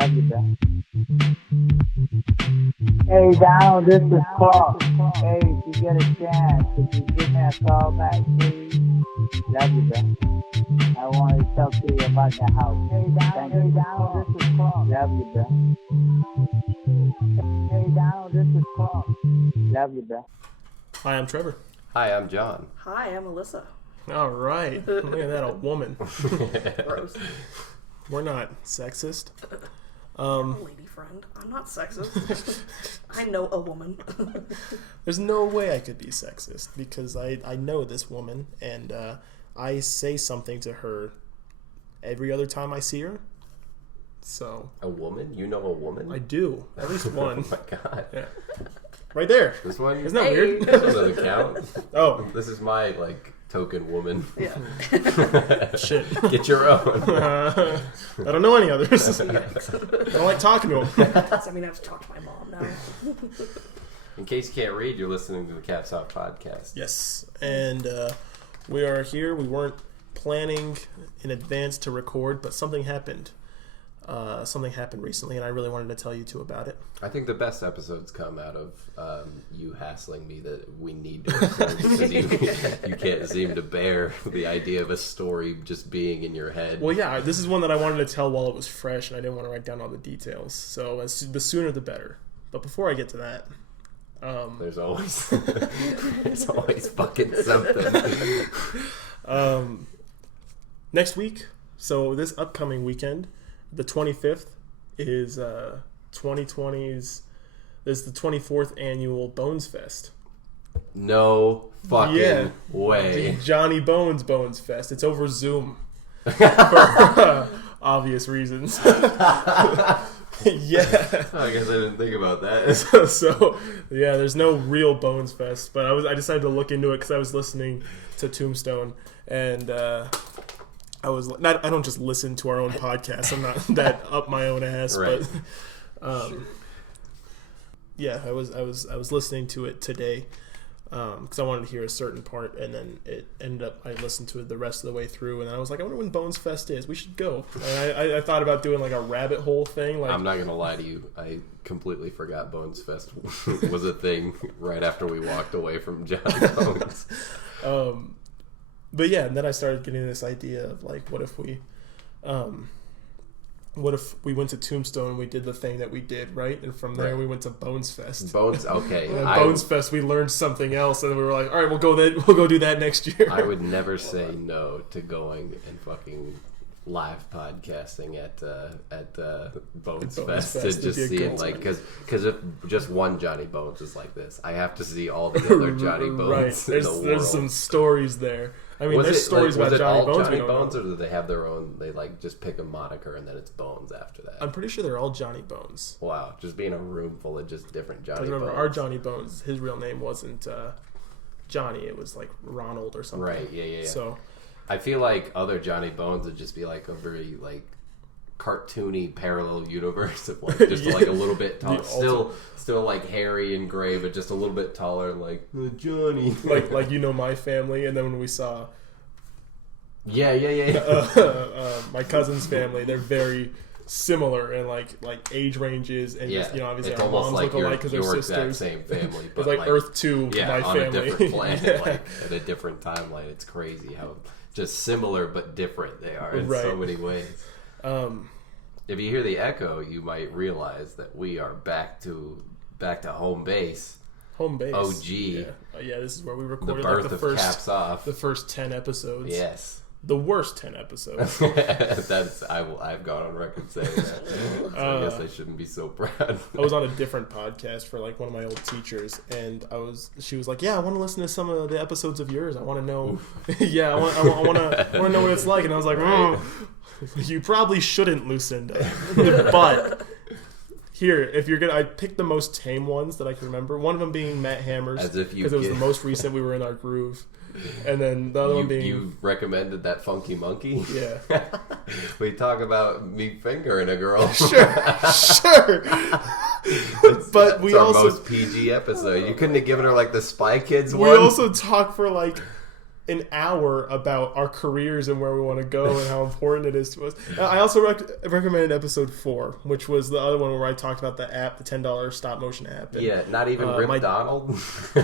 Love you, bro. Hey, Donald, this is Clark. Hey, if you get a chance, could you give me a call back, please? Love you, bro. I want to talk to you about the house. Hey, Donald, this is Clark. Love you, bro. Hey, Donald, this is Clark. Love you, bro. Hi, I'm Trevor. Hi, I'm John. Hi, I'm Alyssa. All right. Look at that, a woman. Gross. We're not sexist. I'm a lady friend. I'm not sexist. I know a woman. There's no way I could be sexist because I know this woman and I say something to her every other time I see her. So A woman? You know a woman? I do. At least one. Oh my god. Yeah. Right there. This one? Isn't that weird? This one doesn't count. Oh. This is my, token woman. Yeah. Shit. Get your own. I don't know any others. I don't like talking to them. I mean, I have to talk to my mom now. In case you can't read, you're listening to the Caps Off podcast. Yes. And we are here. We weren't planning in advance to record, but something happened. Something happened recently, and I really wanted to tell you two about it. I think the best episodes come out of you hassling me that we need to record because you can't seem to bear the idea of a story just being in your head. Well, yeah, this is one that I wanted to tell while it was fresh, and I didn't want to write down all the details. So the sooner the better. But before I get to that, there's always fucking something. Next week, so this upcoming weekend, the 25th is 2020's. This is the 24th annual Bones Fest. No fucking way. The Johnny Bones Fest. It's over Zoom for obvious reasons. Yeah. I guess I didn't think about that. So yeah, there's no real Bones Fest, but I decided to look into it because I was listening to Tombstone and. I don't just listen to our own podcast. I'm not that up my own ass, right. But yeah, I was listening to it today because I wanted to hear a certain part, and then it ended up I listened to it the rest of the way through, and I was like, I wonder when Bones Fest is. We should go. And I thought about doing like a rabbit hole thing. Like, I'm not gonna lie to you, I completely forgot Bones Fest was a thing right after we walked away from Johnny Bones. But yeah, and then I started getting this idea of like, what if we went to Tombstone and we did the thing that we did, right? And from there we went to Bones Fest. Okay. And Bones Fest, we learned something else, and we were like, all right, we'll go do that next year. I would never say no to going and fucking live podcasting at Bones Fest to just see it, like, because if just one Johnny Bones is like this, I have to see all the other Johnny Bones. Right. In the world. There's some stories there. I mean, there's stories about Johnny Bones. Johnny Bones, or do they have their own? They just pick a moniker and then it's Bones after that. I'm pretty sure they're all Johnny Bones. Wow, just being a room full of just different Johnny Bones. Remember, our Johnny Bones, his real name wasn't Johnny. It was like Ronald or something. Right. Yeah. So. I feel like other Johnny Bones would just be like a very cartoony parallel universe of just a little bit taller, still like hairy and gray, but just a little bit taller, like Johnny, like my family, and then when we saw, my cousin's family, they're very similar in like age ranges and just, obviously it's our moms like look alike because they're sisters. Same family, but it's like Earth 2, my on family, a different planet, at a different timeline. It's crazy how just similar but different they are in so many ways. If you hear the echo, you might realize that we are back to home base. Home base. OG. Yeah, this is where we recorded the birth of Caps Off. The first 10 episodes. Yes. The worst 10 episodes. I've gone on record saying that. So I guess I shouldn't be so proud. I was on a different podcast for one of my old teachers, and she was like, "Yeah, I want to listen to some of the episodes of yours. I want to know, I want to know what it's like." And I was like, "You probably shouldn't, Lucinda." But here, if you're gonna, I picked the most tame ones that I can remember. One of them being Matt Hammers, because it was the most recent. We were in our groove. And then the other one being... You recommended that Funky Monkey? Yeah. We talk about me fingering a girl. Sure. But we our also... most PG episode. You couldn't have given her the Spy Kids one? We also talk for an hour about our careers and where we want to go and how important it is to us. I also recommended episode 4, which was the other one where I talked about the app, the $10 stop motion app. And, yeah, not even Rip Donald.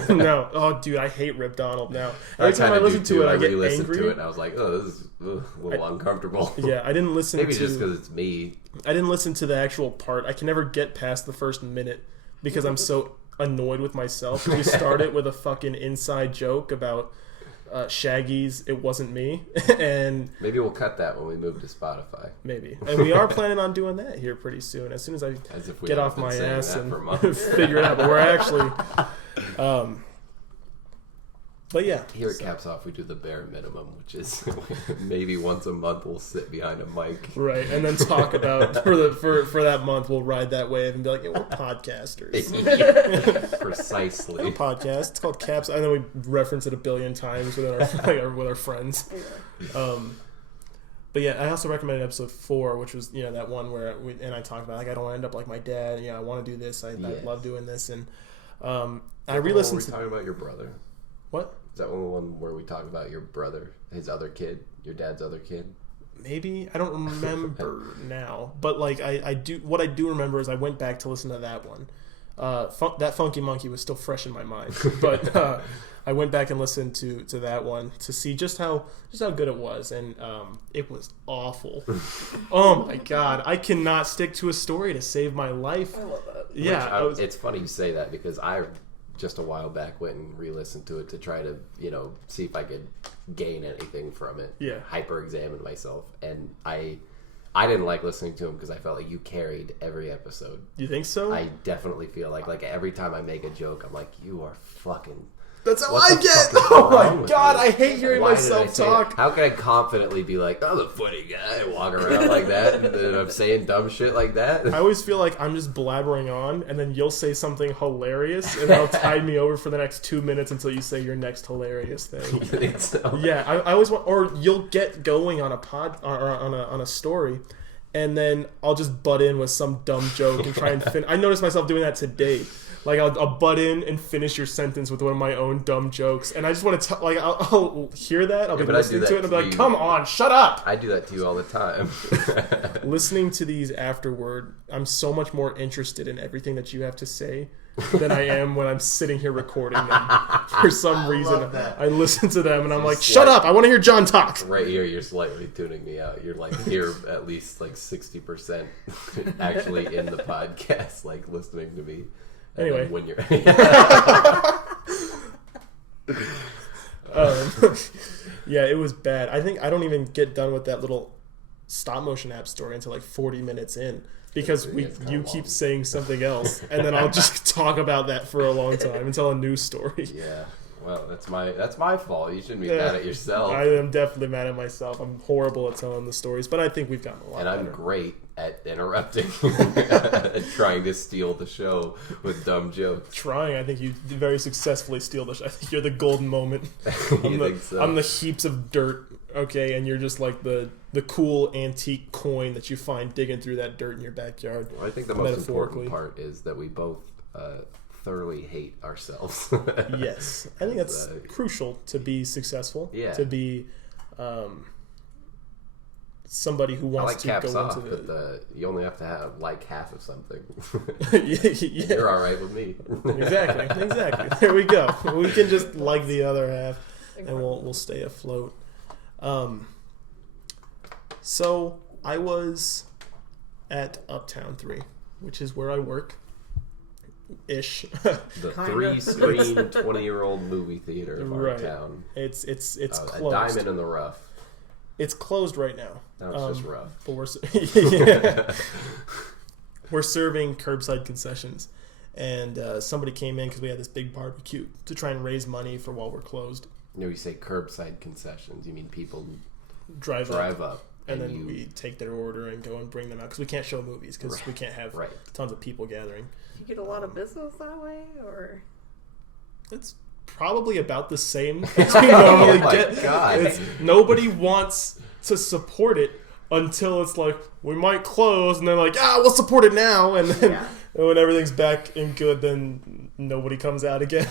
No, oh dude, I hate Rip Donald now. Every time I listen to it, I get angry. To it, and I was like, oh, this is a little uncomfortable. Yeah, I didn't listen. Maybe just because it's me. I didn't listen to the actual part. I can never get past the first minute because I'm so annoyed with myself. We started with a fucking inside joke about Shaggy's "It Wasn't Me," and maybe we'll cut that when we move to Spotify. Maybe, and we are planning on doing that here pretty soon. As soon as I get off my ass and figure it out, but we're actually. But yeah, here at Caps Off, we do the bare minimum, which is maybe once a month we'll sit behind a mic, right, and then talk about for that month we'll ride that wave and be like, yeah, we're podcasters. Precisely, we're podcast. It's called Caps, and then we reference it a billion times with our friends. But yeah, I also recommended episode 4, which was that one where I talked about I don't want to end up like my dad. I want to do this. I love doing this, and I re-listened to. Were we talking about your brother? What? Is that one where we talk about your brother, his other kid, your dad's other kid? Maybe. I don't remember now. But I do. What I do remember is I went back to listen to that one. That Funky Monkey was still fresh in my mind. But I went back and listened to that one to see just how good it was, and it was awful. Oh my god, I cannot stick to a story to save my life. I love that. Yeah, it's funny you say that because I just a while back went and re-listened to it to try to see if I could gain anything from it. Yeah, hyper-examine myself, and I didn't like listening to him because I felt like you carried every episode. You think so? I definitely feel like every time I make a joke, I'm like, you are fucking. That's how I get. Oh my god, I hate hearing myself talk. How can I confidently be like, I'm a funny guy, and walk around like that, and then I'm saying dumb shit like that? I always feel like I'm just blabbering on, and then you'll say something hilarious, and that'll tide me over for the next 2 minutes until you say your next hilarious thing. You think so? Yeah, I always want, or you'll get going on a on a story, and then I'll just butt in with some dumb joke and try and I noticed myself doing that today. Like, I'll butt in and finish your sentence with one of my own dumb jokes. And I just want to I'll hear that. I'll be listening to it and I'll be like, come on, shut up. I do that to you all the time. Listening to these afterward, I'm so much more interested in everything that you have to say than I am when I'm sitting here recording them. For some reason, I listen to them and I'm like, shut up, I want to hear John talk. Right here, you're slightly tuning me out. You're like here at least like 60% actually in the podcast, like listening to me. Anyway, when you're yeah, it was bad. I think I don't even get done with that little stop motion app story until like 40 minutes in because you keep saying something else, and then I'll just talk about that for a long time until a news story. Yeah. Well, that's my fault. You shouldn't be mad at yourself. I am definitely mad at myself. I'm horrible at telling the stories, but I think we've gotten a lot better. And I'm great at interrupting, trying to steal the show with dumb jokes. Trying, I think you very successfully steal the show. I think you're the golden moment. Think so? I'm the heaps of dirt, okay, and you're just like the cool antique coin that you find digging through that dirt in your backyard. Well, I think the most important part is that we both thoroughly hate ourselves. Yes, I think that's crucial to be successful. Yeah. To be somebody who wants to go off, into but you only have to have like half of something. Yeah. You're all right with me. Exactly. There we go. We can just like the other half, and we'll stay afloat. So I was at Uptown 3, which is where I work. Ish. The 3-screen 20-year-old movie theater of our town. It's closed. A diamond in the rough. It's closed right now. No, it's just rough. But we're serving curbside concessions, and somebody came in because we had this big barbecue to try and raise money for while we're closed. You know, you say curbside concessions. You mean people drive up. And then you... we take their order and go and bring them out because we can't show movies because we can't have tons of people gathering. You get a lot of business that way, or it's probably about the same as we normally get. God. Nobody wants to support it until it's like we might close, and they're like, we'll support it now, and then when everything's back and good, then nobody comes out again.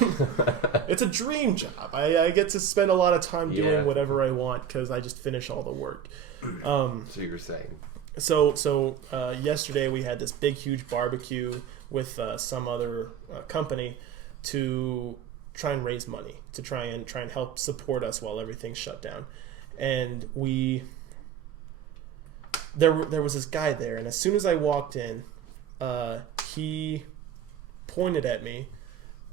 It's a dream job. I get to spend a lot of time doing whatever I want because I just finish all the work. So you're saying. So yesterday we had this big, huge barbecue with some other company to try and raise money, to try and help support us while everything's shut down. And there was this guy there, and as soon as I walked in, he pointed at me,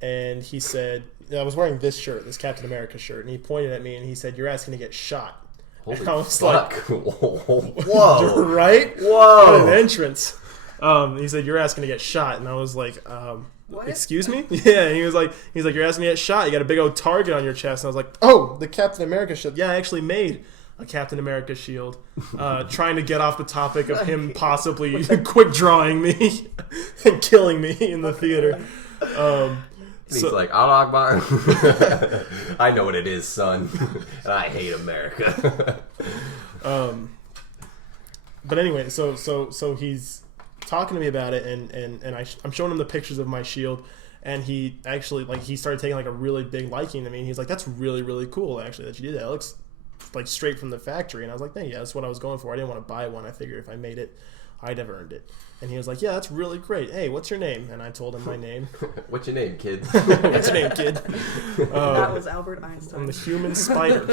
and he said, I was wearing this shirt, this Captain America shirt, and he pointed at me and he said, "You're asking to get shot." Holy and I was fuck. like, Whoa. Right? Whoa. What an entrance. He said, "You're asking to get shot." And I was like, What? "Excuse me?" Yeah, and he's like, "You're asking to get shot. You got a big old target on your chest." And I was like, "Oh, the Captain America shield." Yeah, I actually made a Captain America shield, trying to get off the topic of him possibly quick drawing me and killing me in the theater. He's like, "Allah Akbar." I know what it is, son. And I hate America. But anyway, so he's talking to me about it, and I'm showing him the pictures of my shield, and he actually, like, he started taking, like, a really big liking to me, and he's like, "That's really, really cool, actually, that you did that. It looks like straight from the factory." And I was like, "Yeah, that's what I was going for. I didn't want to buy one. I figured if I made it, I'd have earned it." And he was like, "Yeah, that's really great. Hey, what's your name?" And I told him my name. What's your name, kid? What's your name, kid? That was Albert Einstein. I'm the human spider.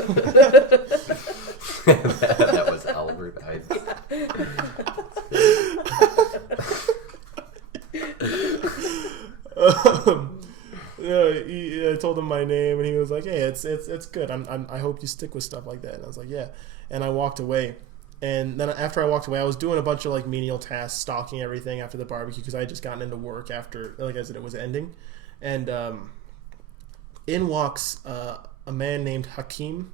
That was Albert Einstein. I told him my name, and he was like, "Hey, it's good. I hope you stick with stuff like that." And I was like, "Yeah." And I walked away. And then after I walked away, I was doing a bunch of, like, menial tasks, stalking everything after the barbecue because I had just gotten into work after, like I said, it was ending. And in walks a man named Hakeem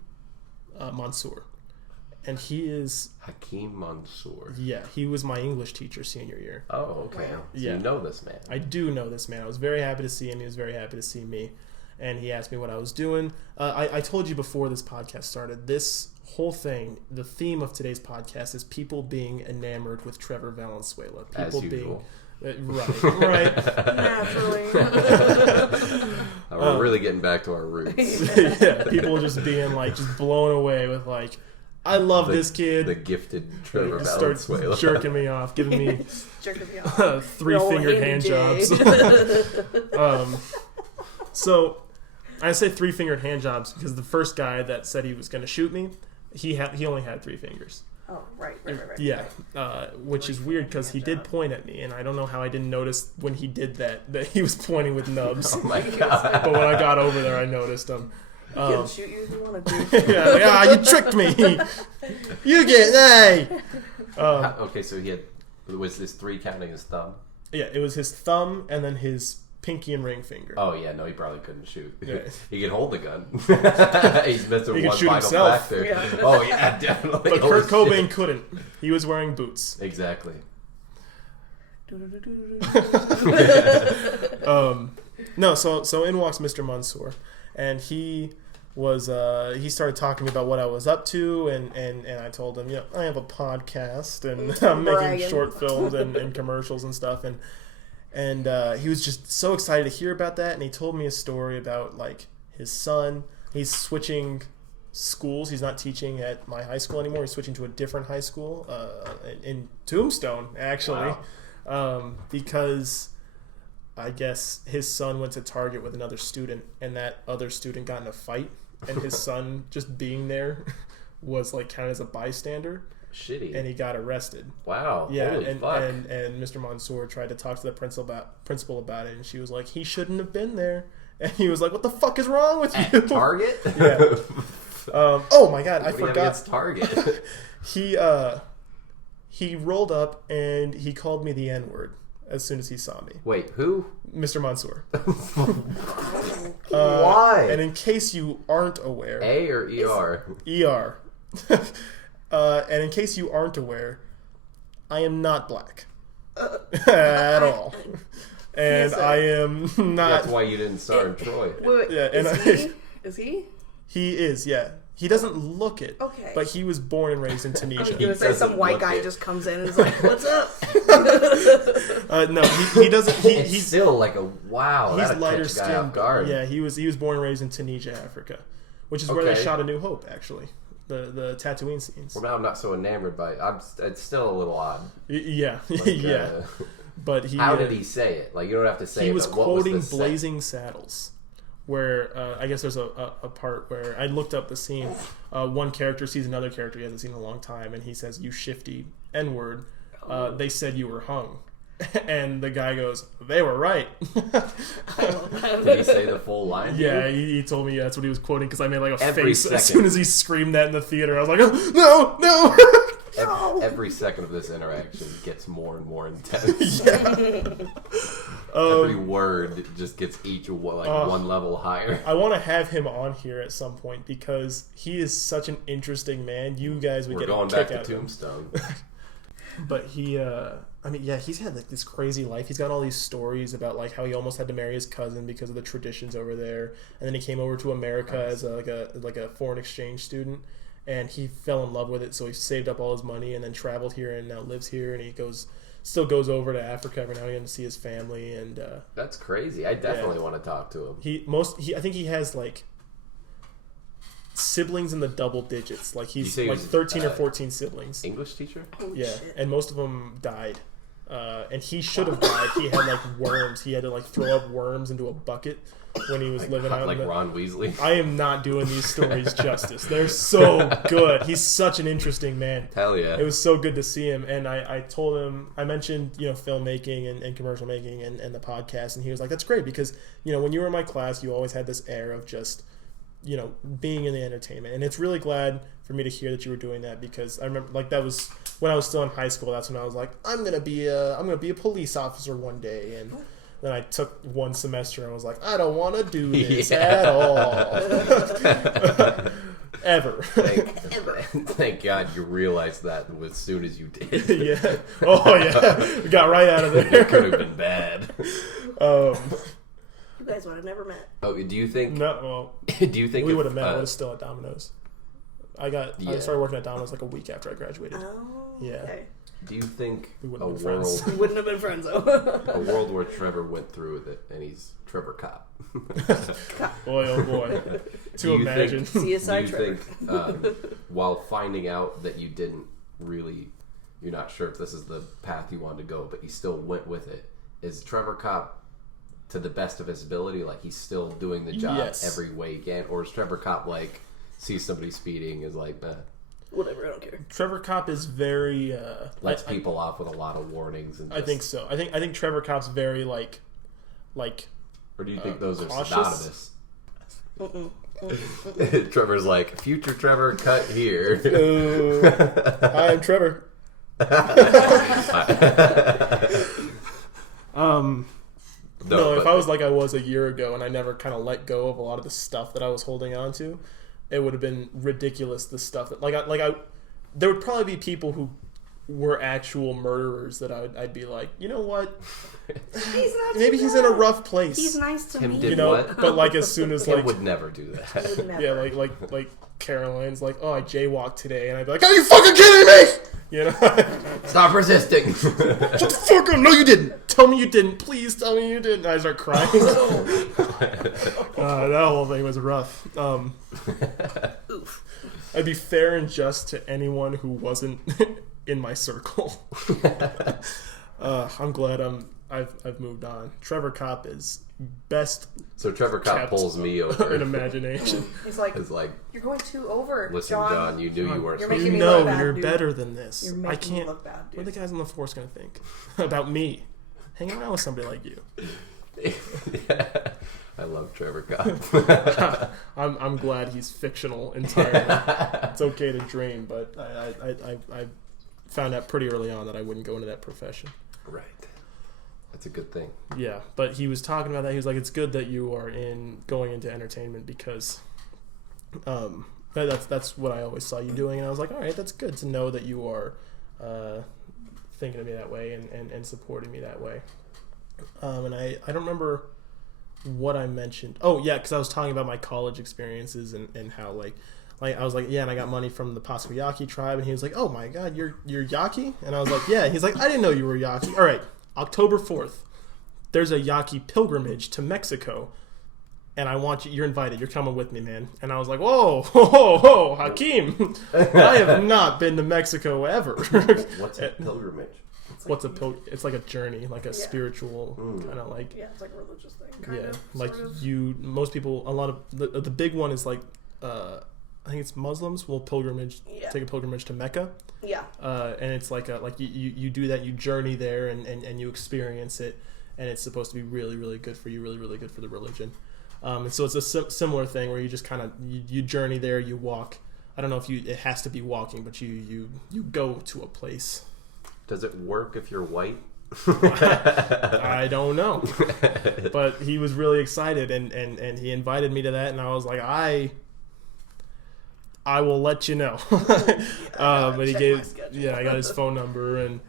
Mansour. And he is... Hakeem Mansour. Yeah, he was my English teacher senior year. Oh, okay. Wow. So you know this man. I do know this man. I was very happy to see him. He was very happy to see me. And he asked me what I was doing. I told you before this podcast started, this whole thing, the theme of today's podcast is people being enamored with Trevor Valenzuela. People As usual. Right. Naturally. We're really getting back to our roots. Yeah, people just being, like, just blown away with, like, "I love this kid." The gifted Trevor Like, Valenzuela. starts jerking me off, giving me Jerking me off. three-fingered hand jobs. So I say three-fingered hand jobs because the first guy that said he was going to shoot me, he only had 3 fingers. Oh, right. Yeah, which is weird because he did point at me, and I don't know how I didn't notice when he did that he was pointing with nubs. Oh my god. But when I got over there, I noticed him. He can shoot you if you wanted to. Yeah, you tricked me. You get, hey. Okay, so was this 3 counting his thumb? Yeah, it was his thumb and then his pinky and ring finger. Oh yeah, no, he probably couldn't shoot. Yeah. He can hold the gun. He's missing He could one shoot vital himself. factor. Yeah. Oh yeah, definitely. But Holy Kurt Cobain shit. couldn't. He was wearing boots. Exactly. No, so in walks Mr. Mansour, and he started talking about what I was up to, and I told him, I have a podcast, and I'm making Bragging. short films and commercials and stuff, and he was just so excited to hear about that, and he told me a story about, like, his son. He's switching schools. He's not teaching at my high school anymore. He's switching to a different high school in Tombstone, actually. Wow. Because I guess his son went to Target with another student, and that other student got in a fight, and his son just being there was, like, counted as a bystander. Shitty. And he got arrested. Wow. Yeah, Holy fuck. and Mr. Mansour tried to talk to the principal about it, and she was like, "He shouldn't have been there." And he was like, "What the fuck is wrong with you?" At Target? Yeah. Oh my god, I What do you have forgot. against Target? He rolled up and he called me the N-word as soon as he saw me. Wait, who? Mr. Mansour. Why? And in case you aren't aware... A or ER? ER. And in case you aren't aware, I am not black. At all. And I am not... That's why you didn't star in Troy. Wait, Yeah, is and he? Is he? He is, yeah. He doesn't look it. Okay. But he was born and raised in I was Tunisia. gonna say some white guy just comes in and is like, "What's up?" No, he doesn't. He's still like a wow. He's That'd lighter catch a guy off skinned. guard. Yeah, he was born and raised in Tunisia, Africa, which is where they Okay. shot A New Hope. Actually, the Tatooine scenes. Well, now I'm not so enamored by it. It's still a little odd. Yeah, Like, yeah. But he. How did he say it? Like, you don't have to say He it, was but what was quoting the Blazing Saddles, where I guess there's a part where I looked up the scene. One character sees another character he hasn't seen in a long time, and he says, "You shifty N-word. They said you were hung." And the guy goes, "They were right." Did he say the full line? Yeah, he told me that's what he was quoting because I made like a Every face second. as soon as he screamed that in the theater. I was like, "Oh, no, no!" Every second of this interaction gets more and more intense. Yeah. Every word just gets each one level higher. I want to have him on here at some point because he is such an interesting man. You guys would We're get going a back kick to out of him. Tombstone. But he, I mean, yeah, he's had like this crazy life. He's got all these stories about like how he almost had to marry his cousin because of the traditions over there, and then he came over to America as like a foreign exchange student, and he fell in love with it. So he saved up all his money and then traveled here and now lives here. And he still goes over to Africa every now and again to see his family. And That's crazy. I definitely want to talk to him. I think he has like siblings in the double digits. Like he's You say like he was, 13 or 14 siblings. English teacher? Yeah, Shit. and most of them died. And he should have died. He had like worms. He had to like throw up worms into a bucket when he was living out. Like Ron Weasley. I am not doing these stories justice. They're so good. He's such an interesting man. Hell yeah. It was so good to see him. And I told him, I mentioned, filmmaking and commercial making and the podcast. And he was like, that's great because, when you were in my class, you always had this air of just, being in the entertainment. And it's really glad for me to hear that you were doing that because I remember like that was when I was still in high school. That's when I was like, I'm gonna be a police officer one day. And then I took one semester and was like, I don't want to do this at all. Ever. Thank God you realized that as soon as you did. Yeah. Oh yeah. We got right out of there. It could have been bad. You guys would have never met. Oh, do you think? No. Well, Do you think we if, would have met. I was still at Domino's. I started working at Domino's like a week after I graduated. Oh. Yeah. Okay. Do you think We a wouldn't have been world, friends. We wouldn't have been friends though. a world where Trevor went through with it and he's Trevor Cop? Boy, oh boy. Do you imagine. Think, CSI do you Trevor. think, while finding out that you didn't really, you're not sure if this is the path you wanted to go, but you still went with it, is Trevor Cop to the best of his ability? Like he's still doing the job Yes. every way he can? Or is Trevor Cop like, sees somebody speeding, is like, Whatever, I don't care. Trevor Cop is very lets people off with a lot of warnings? And I think so. I think Trevor Cop's very like or do you think those are cautious? synonymous? Trevor's like, future Trevor, cut here. Hi, I'm Trevor. No, if I was like I was a year ago and I never kind of let go of a lot of the stuff that I was holding on to, it would have been ridiculous. The stuff that there would probably be people who were actual murderers that I'd be like, you know what? He's not Maybe too he's in a bad. rough place. He's nice to Him me. did what? But like as soon as Kim like would never do that. Would never. yeah, like Caroline's like, oh, I jaywalked today, and I'd be like, are you fucking kidding me? Stop resisting. Shut the fuck up! No, you didn't. Tell me you didn't. Please tell me you didn't. I start crying. That whole thing was rough. Oof. I'd be fair and just to anyone who wasn't in my circle. I'm glad I've moved on. Trevor Cop is best So Trevor Cop kept pulls me over. in imagination. He's like, It's like, you're going too over, listen, John, you knew you weren't You're supposed making to. me You know look bad, you're dude. better than this. You're I making me can't. look bad, dude. What are the guys on the force gonna think about me? Hanging around with somebody like you. I love Trevor Cop. I'm glad he's fictional entirely. It's okay to dream, but I found out pretty early on that I wouldn't go into that profession. Right. That's a good thing. Yeah, but he was talking about that. He was like, "It's good that you are going into entertainment because, that's what I always saw you doing." And I was like, "All right, that's good to know that you are thinking of me that way and supporting me that way." And I don't remember what I mentioned. Oh yeah, because I was talking about my college experiences and how like like I was like, yeah, and I got money from the Pasco Yaqui tribe, and he was like, oh my god, you're Yaqui, and I was like, yeah. He's like, I didn't know you were Yaqui. All right, October 4th, there's a Yaqui pilgrimage to Mexico, and I want you. You're invited. You're coming with me, man. And I was like, whoa, Hakeem, I have not been to Mexico ever. What's a pilgrimage? It's like a journey, like a spiritual kind of like. Yeah, it's like a religious thing. Kind of, like sort of. most people, a lot of the big one is like. I think it's Muslims will take a pilgrimage to Mecca. Yeah. And it's like you do that, you journey there and you experience it, and it's supposed to be really, really good for you, really, really good for the religion. And so it's a similar thing where you just kind of you journey there, you walk. I don't know if it has to be walking, but you go to a place. Does it work if you're white? I don't know. But he was really excited and he invited me to that, and I was like, I will let you know. But he I got his phone number and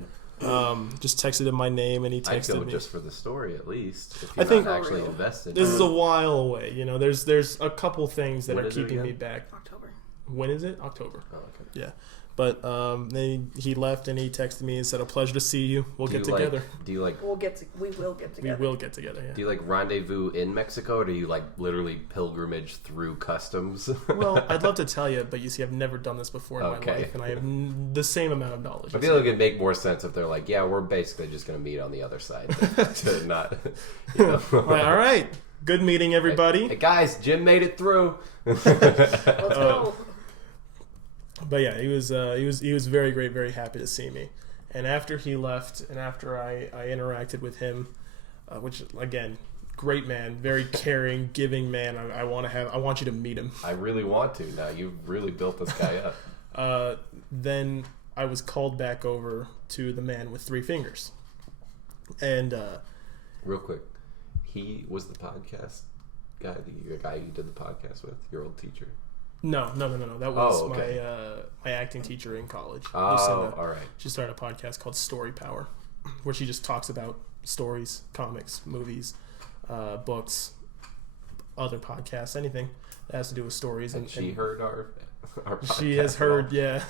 just texted him my name, and he texted I'd go me. just for the story, at least. If I think not actually invested. This is a while away. there's a couple things that are keeping me back. October. When is it? October. Oh, okay. Yeah. But then he left and he texted me and said, "A pleasure to see you. We'll get together." We will get together. We will get together. Yeah. Do you like rendezvous in Mexico, or do you like literally pilgrimage through customs? Well, I'd love to tell you, but you see, I've never done this before in my life, and I have the same amount of knowledge. I feel like it'd make more sense if they're like, "Yeah, we're basically just going to meet on the other side." To not, all right. Good meeting, everybody. Hey guys, Jim made it through. Let's go. But yeah, he was very great, very happy to see me. And after he left, and after I interacted with him, which again, great man, very caring, giving man. I want you to meet him. I really want to. Now you've really built this guy up. Then I was called back over to the man with 3 fingers, and real quick, he was the podcast guy, the guy you did the podcast with, your old teacher. No. That was my acting teacher in college. Oh, Lucinda. all right. She started a podcast called Story Power, where she just talks about stories, comics, movies, books, other podcasts, anything that has to do with stories. And she heard our podcast. She has heard, okay.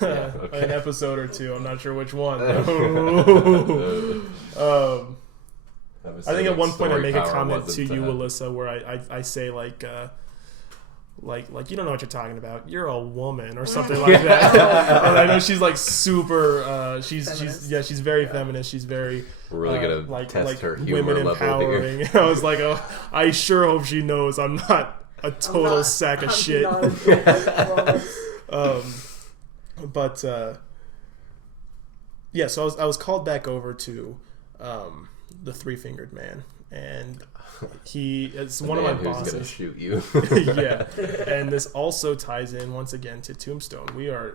An episode or 2. I'm not sure which one. I think at one point I make a comment to you, Alyssa, where I say like you don't know what you're talking about. You're a woman or something like that. And I know she's like super. She's very feminist. She's very. We're really gonna test her humor women empowering. Level here. I was like, I sure hope she knows I'm not a total sack of shit. So I was called back over to the 3-fingered man, and he is one of my bosses. Gonna shoot you. Yeah, and this also ties in once again to Tombstone.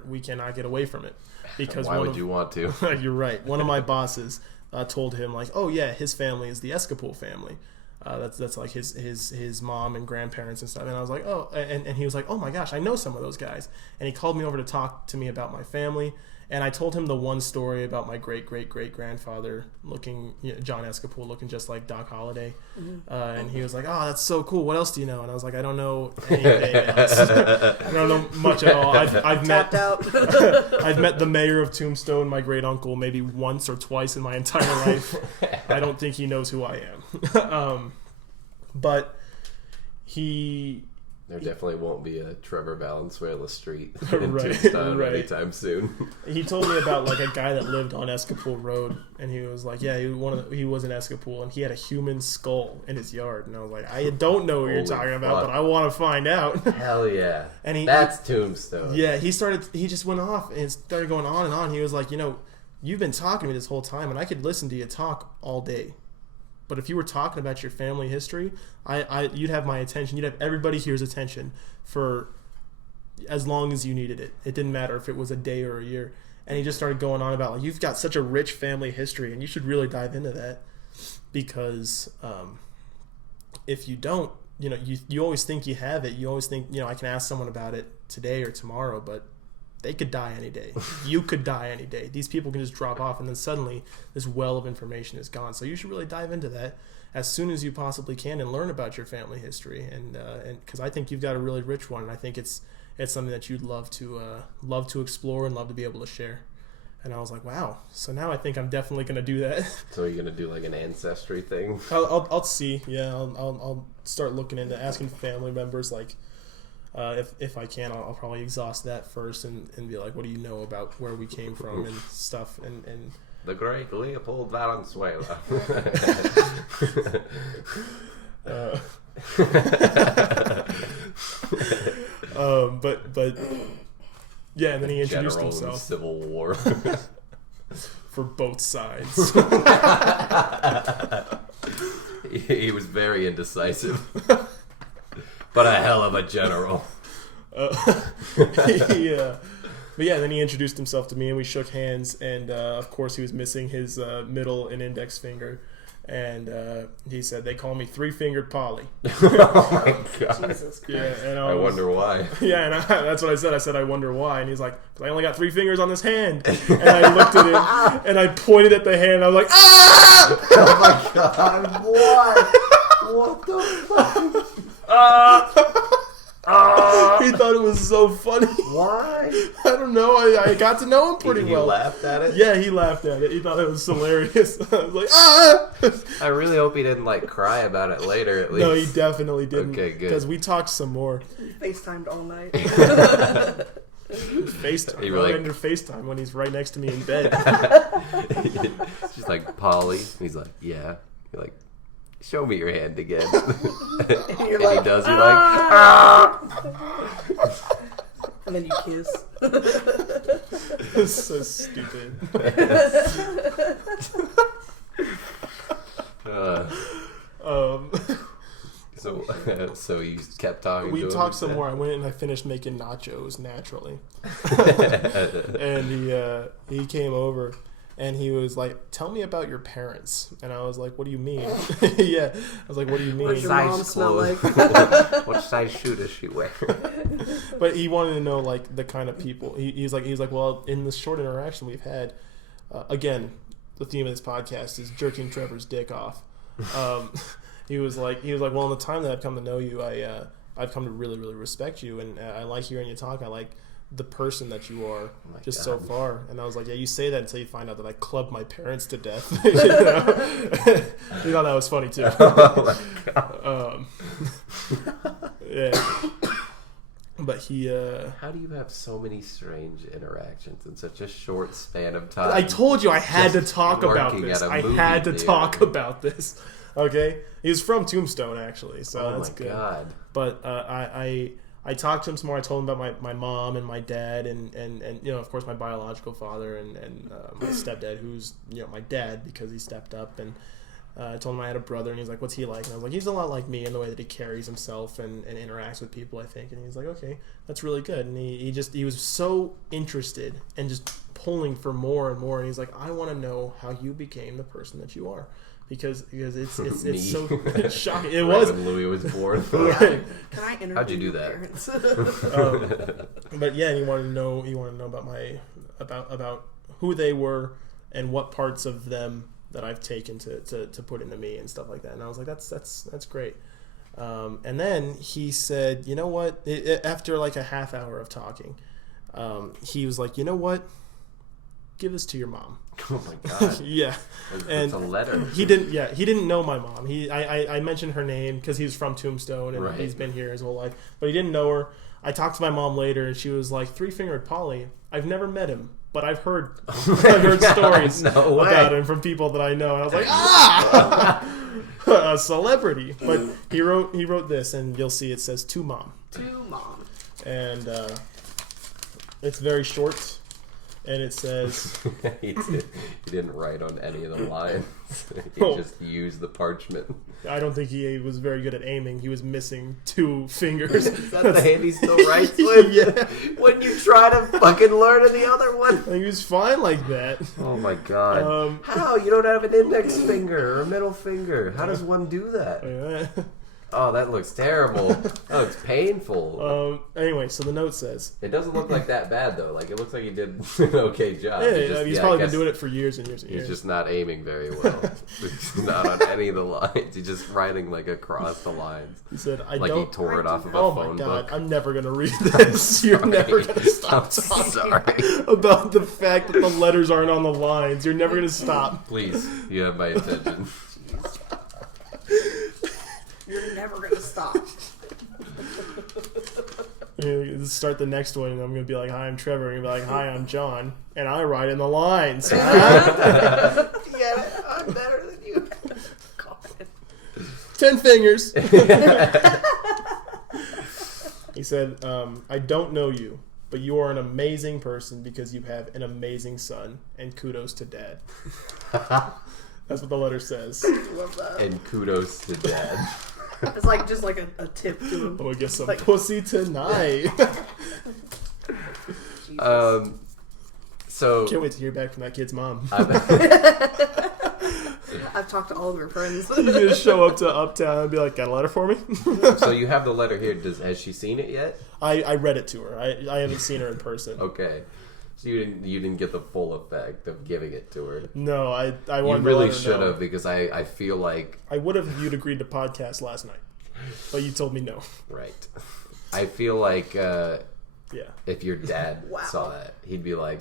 We cannot get away from it because why would you want to? You're right. One of my bosses told him like, oh yeah, his family is the Escapol family. That's like his mom and grandparents and stuff. And I was like, oh, and he was like, oh my gosh, I know some of those guys. And he called me over to talk to me about my family. And I told him the one story about my great-great-great-grandfather looking, John Escapol looking just like Doc Holliday. Mm-hmm. And he was like, oh, that's so cool. What else do you know? And I was like, I don't know anything else. I don't know much at all. I've met the mayor of Tombstone, my great-uncle, maybe once or twice in my entire life. I don't think he knows who I am. But there definitely won't be a Trevor Valenzuela Street in Tombstone anytime soon. He told me about like a guy that lived on Escapol Road, and he was like, yeah, he was in Escapol, and he had a human skull in his yard. And I was like, I don't know what you're talking about, but I want to find out. Hell yeah. And that's Tombstone. Yeah, he just went off and started going on and on. He was like, you've been talking to me this whole time, and I could listen to you talk all day. But if you were talking about your family history, you'd have my attention. You'd have everybody here's attention for as long as you needed it. It didn't matter if it was a day or a year. And he just started going on about, like, you've got such a rich family history, and you should really dive into that. Because if you don't, you always think you have it. You always think, I can ask someone about it today or tomorrow, but they could die any day. You could die any day. These people can just drop off, and then suddenly this well of information is gone. So you should really dive into that as soon as you possibly can and learn about your family history. And because I think you've got a really rich one, and I think it's it's something that you'd love to explore and love to be able to share. And I was like, wow. So now I think I'm definitely going to do that. So are you going to do like an ancestry thing? I'll see. Yeah, I'll start looking into asking family members, like, if I can, I'll probably exhaust that first and be like, what do you know about where we came from and stuff. And the great Leopold Valenzuela. But yeah, and then he introduced General in himself Civil War. for both sides. He was very indecisive, but a hell of a general. Yeah. But yeah, then he introduced himself to me, and we shook hands, and of course he was missing his middle and index finger. And he said, they call me three-fingered Polly. Oh my God. Jesus Christ. Yeah, and I wonder why. Yeah, and that's what I said. I said, I wonder why. And he's like, 'cause I only got 3 fingers on this hand. And I looked at him, and I pointed at the hand. I was like, ah! Oh my God. Why? What the fuck? He thought it was so funny. Why? I don't know. I got to know him pretty He well. laughed at it? Yeah, he laughed at it. He thought it was hilarious. I was like, ah! I really hope he didn't like cry about it later at least. No, he definitely didn't. Okay, good. Because we talked some more. FaceTimed all night. FaceTime. You You were like- into FaceTime when he's right next to me in bed. She's like, Polly. And he's like, yeah. You're like, show me your hand again. And you're he like, does. You're like, ah! And then you kiss. It's so stupid. Um, So you kept talking. we to him talked some instead? more. I went and I finished making nachos naturally. And he came over and he was like, tell me about your parents. And I was like, what do you mean? Yeah. I was like, what do you What does mean? your mom smell like? What size shoe does she wear? But he wanted to know like the kind of people. He's like, well, in the short interaction we've had, again, the theme of this podcast is jerking Trevor's dick off. He was like, well, in the time that I've come to know you, I've come to really, really respect you, and I like hearing you talk. I like the person that you are, just so far. And I was like, yeah, you say that until you find out that I clubbed my parents to death. You know? You thought that was funny too. Oh my God. Yeah. But he. How do you have so many strange interactions in such a short span of time? I told you I had to Just talk about working this. at a I movie had to theater. talk about this. Okay, he's from Tombstone actually, so Oh that's my good. God. But I talked to him some more. I told him about my mom and my dad and you know, of course, my biological father and my stepdad, who's, you know, my dad because he stepped up. And I told him I had a brother, and he's like, what's he like? And I was like, he's a lot like me in the way that he carries himself and interacts with people, I think. And he's like, okay, that's really good. And he was so interested and just pulling for more and more. And he's like, I want to know how you became the person that you are. Because it's Me. so shocking. It Right was. when Louis was born. Right. Can I interview How'd you do your that? parents? But yeah, and he wanted to know about who they were and what parts of them that I've taken to put into me and stuff like that. And I was like, that's great. And then he said, you know what? After like a half hour of talking, he was like, you know what? Give this to your mom. Oh my God. Yeah. It's a letter. He didn't know my mom. I mentioned her name because he's from Tombstone and Right. he's been here his whole life, but he didn't know her. I talked to my mom later, and she was like, "Three-fingered Polly. I've never met him, but I've heard stories No way. about him from people that I know." And I was like, "Ah, a celebrity!" But he wrote this, and you'll see it says "To Mom," To mom. and it's very short. And it says, he didn't write on any of the lines. He Oh. just used the parchment. I don't think he was very good at aiming. He was missing 2 fingers. Is that the hand he still writes with? Yeah. When you try to fucking learn the other one? He was fine like that. Oh my God. Um, How? You don't have an index finger or a middle finger. How does one do that? Oh, that looks terrible. That looks painful. Anyway, so the note says... It doesn't look like that bad, though. Like, it looks like he did an okay job. Yeah, he's probably been doing it for years and years and years. He's just not aiming very well. He's not on any of the lines. He's just writing, like, across the lines. He said, he tore it off of a phone book. Oh, my God. I'm never going to read this. You're never going to stop talking about the fact that the letters aren't on the lines. You're never going to stop. Please, you have my attention. You're never going to stop. Start the next one, and I'm going to be like, hi, I'm Trevor. And you're going to be like, hi, I'm John. And I write in the lines. Yeah, I'm better than you. 10 fingers. He said, I don't know you, but you are an amazing person because you have an amazing son, and kudos to Dad. That's what the letter says. Love that. And kudos to Dad. It's like just like a tip to him. I'm gonna get some like, pussy tonight. So can't wait to hear back from that kid's mom. I've talked to all of her friends. You just show up to Uptown and be like, "Got a letter for me?" So you have the letter here. Has she seen it yet? I read it to her. I haven't seen her in person. Okay. So you didn't get the full effect of giving it to her. No, I You wanted really to let her should know. have, because I feel like I would have if you'd agreed to podcast last night, but you told me no. right. I feel like Yeah. if your dad Wow. saw that, he'd be like,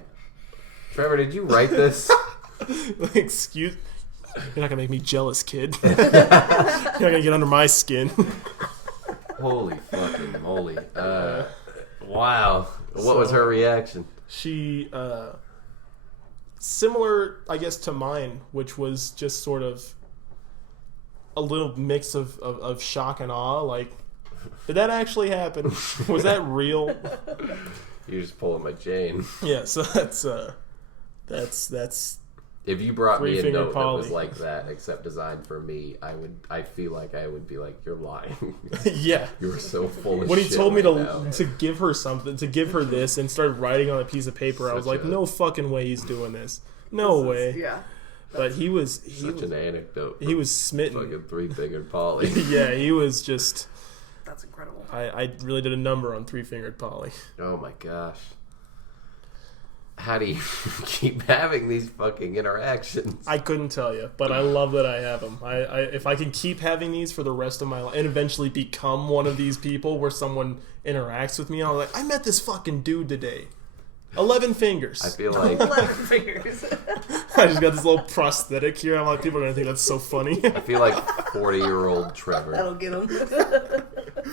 "Trevor, did you write this?" Like, excuse. You're not gonna make me jealous, kid. You're not gonna get under my skin. Holy fucking moly! Wow. What was her reaction? She, similar, I guess, to mine, which was just sort of a little mix of shock and awe. Like, did that actually happen? Was that real? You're just pulling my chain. Yeah, so that's. If you brought me a Three-fingered note that was Polly. like that, except designed for me, I feel like I would be like, "You're lying. Yeah. You're so full of When shit." he told me right now." to give her something, to give her this, and started writing on a piece of paper, I was Such like, a- no fucking way he's doing this. No way. Yeah. But he was Such an anecdote. he was smitten. Fucking three-fingered Polly. Yeah, he was just. That's incredible. I really did a number on Three-Fingered Polly. Oh my gosh. How do you keep having these fucking interactions? I couldn't tell you, but I love that I have them. If I can keep having these for the rest of my life and eventually become one of these people where someone interacts with me, I'm like, I met this fucking dude today. 11 fingers. I feel like 11 fingers. I just got this little prosthetic here. I'm like, people are gonna think that's so funny. I feel like 40-year-old Trevor. That'll get him.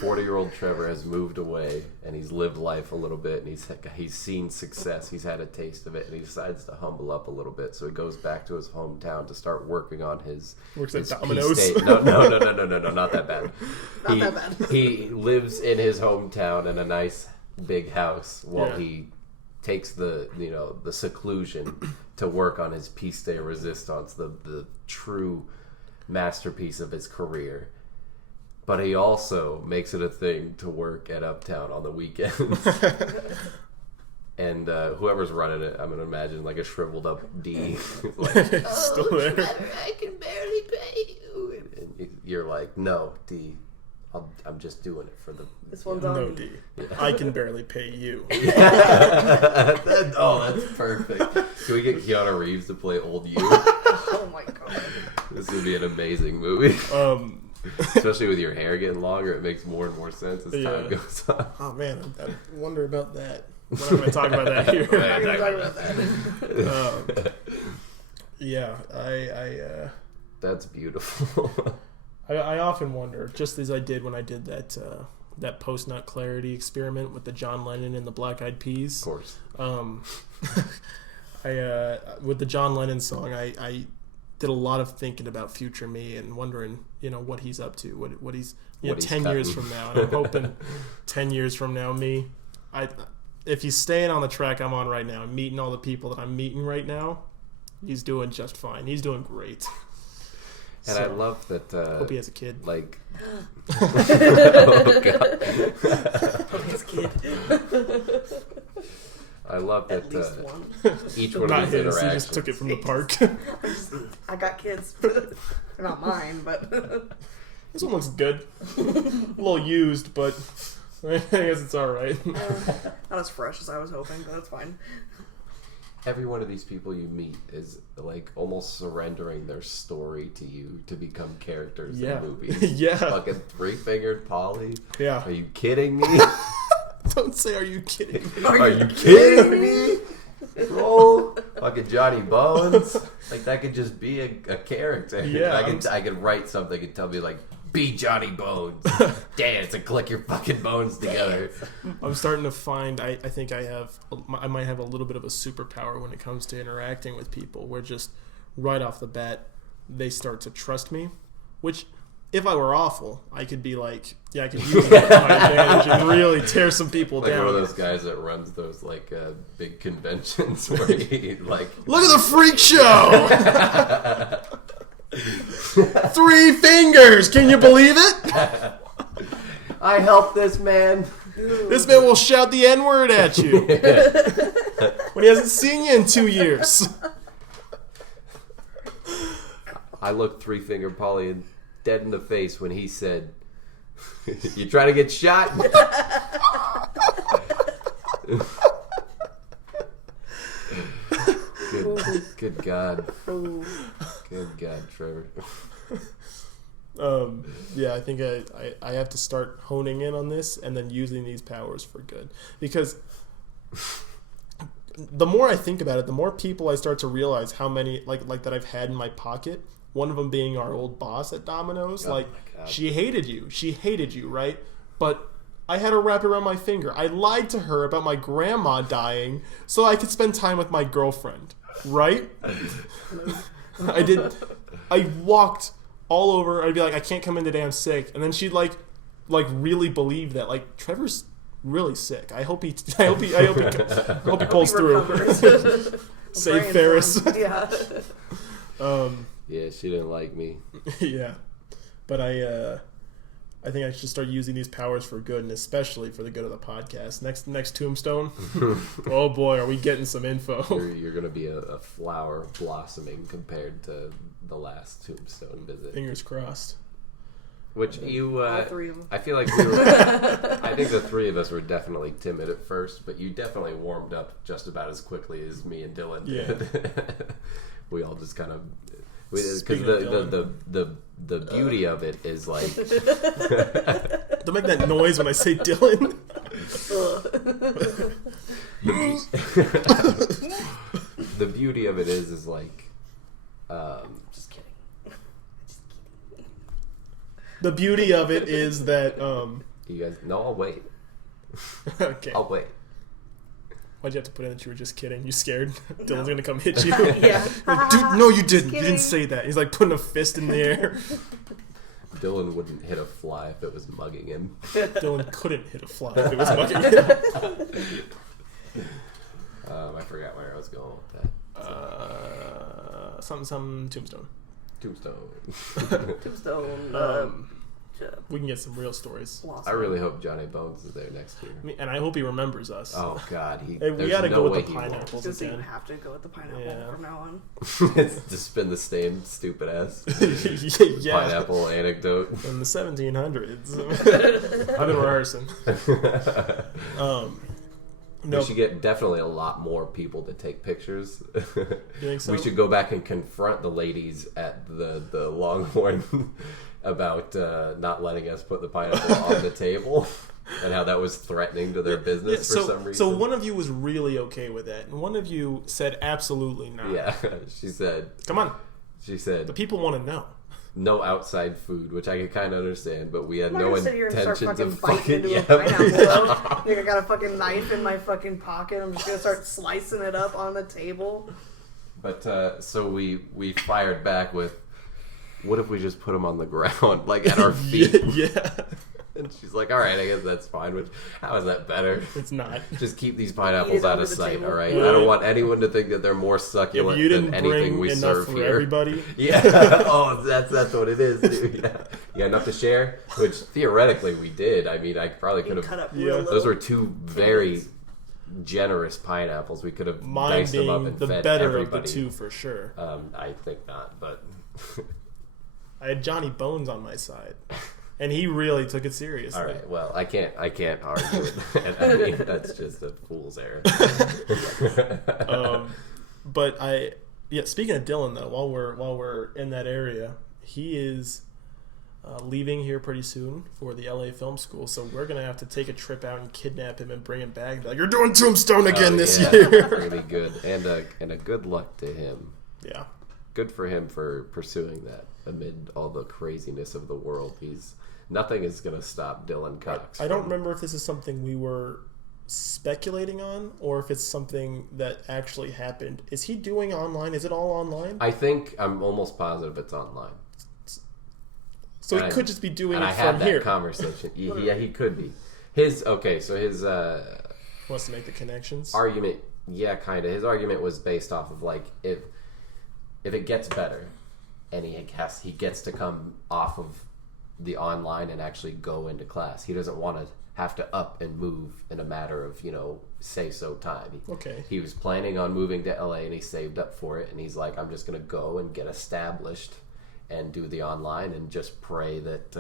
40-year-old Trevor has moved away and he's lived life a little bit and he's seen success. He's had a taste of it and he decides to humble up a little bit. So he goes back to his hometown to start working on his Works at his Domino's. P-state. No, not that bad. Not that bad. He lives in his hometown in a nice big house while Yeah. he takes the seclusion to work on his piece de resistance, the true masterpiece of his career. But he also makes it a thing to work at Uptown on the weekends. And whoever's running it, I'm going to imagine like a shriveled up D. Like, Still there. I can barely pay you. And you're like, no, D, I'm just doing it for the... This one's No, on. D. I can barely pay you. Oh, that's perfect. Can we get Keanu Reeves to play old you? Oh my god. This would be an amazing movie. Especially with your hair getting longer, it makes more and more sense as time goes on. Oh man, I wonder about that. We're not going to talk about that here. We're gonna talk about that. Yeah, I That's beautiful. I often wonder, just as I did when I did that post-nut clarity experiment with the John Lennon and the Black Eyed Peas. Of course. With the John Lennon song, I did a lot of thinking about future me and wondering, what he's up to, what he's, What he's 10 years cutting. from now. And I'm hoping 10 years from now, me, if he's staying on the track I'm on right now and meeting all the people that I'm meeting right now, he's doing just fine. He's doing great. And So, I love that. hope he has a kid. Like, oh god. This kid. I love that At least one. each one Not of these his. He interactions. just took it from the park. I got kids. They're not mine, but This one looks good. A little used, but I guess it's all right. Not as fresh as I was hoping, but that's fine. Every one of these people you meet is like almost surrendering their story to you to become characters in movies. Yeah. Fucking three-fingered Polly. Yeah. Are you kidding me? Don't say, "Are you kidding me?" Are you kidding me? Bro, fucking Johnny Bones. Like that could just be a character. Yeah. I could write something and tell me like, be Johnny Bones. Dance and click your fucking bones together. I'm starting to find I think I might have a little bit of a superpower when it comes to interacting with people, where just right off the bat they start to trust me, which if I were awful, I could be like, I could use that to my advantage and really tear some people like down. One of those guys that runs those like big conventions where he like, look at the freak show. 3 fingers. Can you believe it? I helped this man. This man will shout the N-word at you when he hasn't seen you in 2 years. I looked 3-finger Polly dead in the face when he said, "You trying to get shot?" Good God. Good God, Trevor. I think I have to start honing in on this and then using these powers for good, because the more I think about it, the more people I start to realize how many like that I've had in my pocket. One of them being our old boss at Domino's. She hated you, right? But I had her wrap it around my finger. I lied to her about my grandma dying so I could spend time with my girlfriend, right? I did. I walked all over. I'd be like, "I can't come in today. I'm sick." And then she'd like really believe that. Like, Trevor's really sick. I hope he pulls through. Save Ferris. Yeah. Yeah, she didn't like me. Yeah, but I think I should start using these powers for good, and especially for the good of the podcast. Next Tombstone. Oh boy, are we getting some info? You're gonna be a flower blossoming compared to the last Tombstone visit. Fingers crossed. Which you, all 3 of them. I feel like we were. I think the 3 of us were definitely timid at first, but you definitely warmed up just about as quickly as me and Dylan did. Yeah. We all just kind of. Because the beauty of it is like. Don't make that noise when I say Dylan. The beauty of it is like. Just kidding. The beauty of it is that. You guys, no, I'll wait. Okay. I'll wait. Why'd you have to put in that you were just kidding? You scared? Dylan's gonna come hit you. Yeah. Like, dude, no, you didn't. You didn't say that. He's like putting a fist in the air. Dylan wouldn't hit a fly if it was mugging him. Dylan couldn't hit a fly if it was mugging him. I forgot where I was going with that. Some Tombstone. Tombstone. We can get some real stories. I really hope Johnny Bones is there next year. And I hope he remembers us. Oh God, we gotta go with the pineapples Just again. you have to go with the pineapple from now on. It's just been the same stupid ass pineapple anecdote in the 1700s. I've been rehearsing. We should get definitely a lot more people to take pictures. You think so? We should go back and confront the ladies at the Longhorn about not letting us put the pineapple on the table and how that was threatening to their business for some reason. So one of you was really okay with that, and one of you said absolutely not. Yeah, she said... Come on. She said... The people want to know. No outside food, which I can kind of understand, but we had no intentions of fucking into a pineapple. I got a fucking knife in my fucking pocket. I'm just gonna start slicing it up on the table. But so we fired back with, what if we just put them on the ground, like at our feet? Yeah. And she's like, all right, I guess that's fine. Which, how is that better? It's not. Just keep these pineapples out of sight, all right? Yeah. I don't want anyone to think that they're more succulent than anything we serve for here. Everybody. Yeah. Oh, that's what it is, dude. Yeah. You got enough to share? Which theoretically we did. I mean, I probably could have. Those were 2 very generous pineapples. We could have diced them up and the fed better everybody. of the 2 for sure. I think not, but. I had Johnny Bones on my side, and he really took it seriously. All right. Well, I can't argue with that. I mean, that's just a fool's errand. But speaking of Dylan though, while we're in that area, he is leaving here pretty soon for the LA Film School, so we're gonna have to take a trip out and kidnap him and bring him back. Like, you're doing Tombstone again this year. Really good, and a good luck to him. Yeah, good for him for pursuing that amid all the craziness of the world. Nothing is gonna stop Dylan Cox. I don't remember if this is something we were speculating on or if it's something that actually happened. Is he doing online? Is it all online? I'm almost positive it's online. So he could just be doing it from here. And I had that conversation. Yeah, he could be. His wants to make the connections. Argument, yeah, kind of. His argument was based off of like if it gets better, and he gets to come off of the online and actually go into class. He doesn't want to have to up and move in a matter of say so time. Okay. He was planning on moving to LA and he saved up for it, and he's like, I'm just gonna go and get established and do the online and just pray that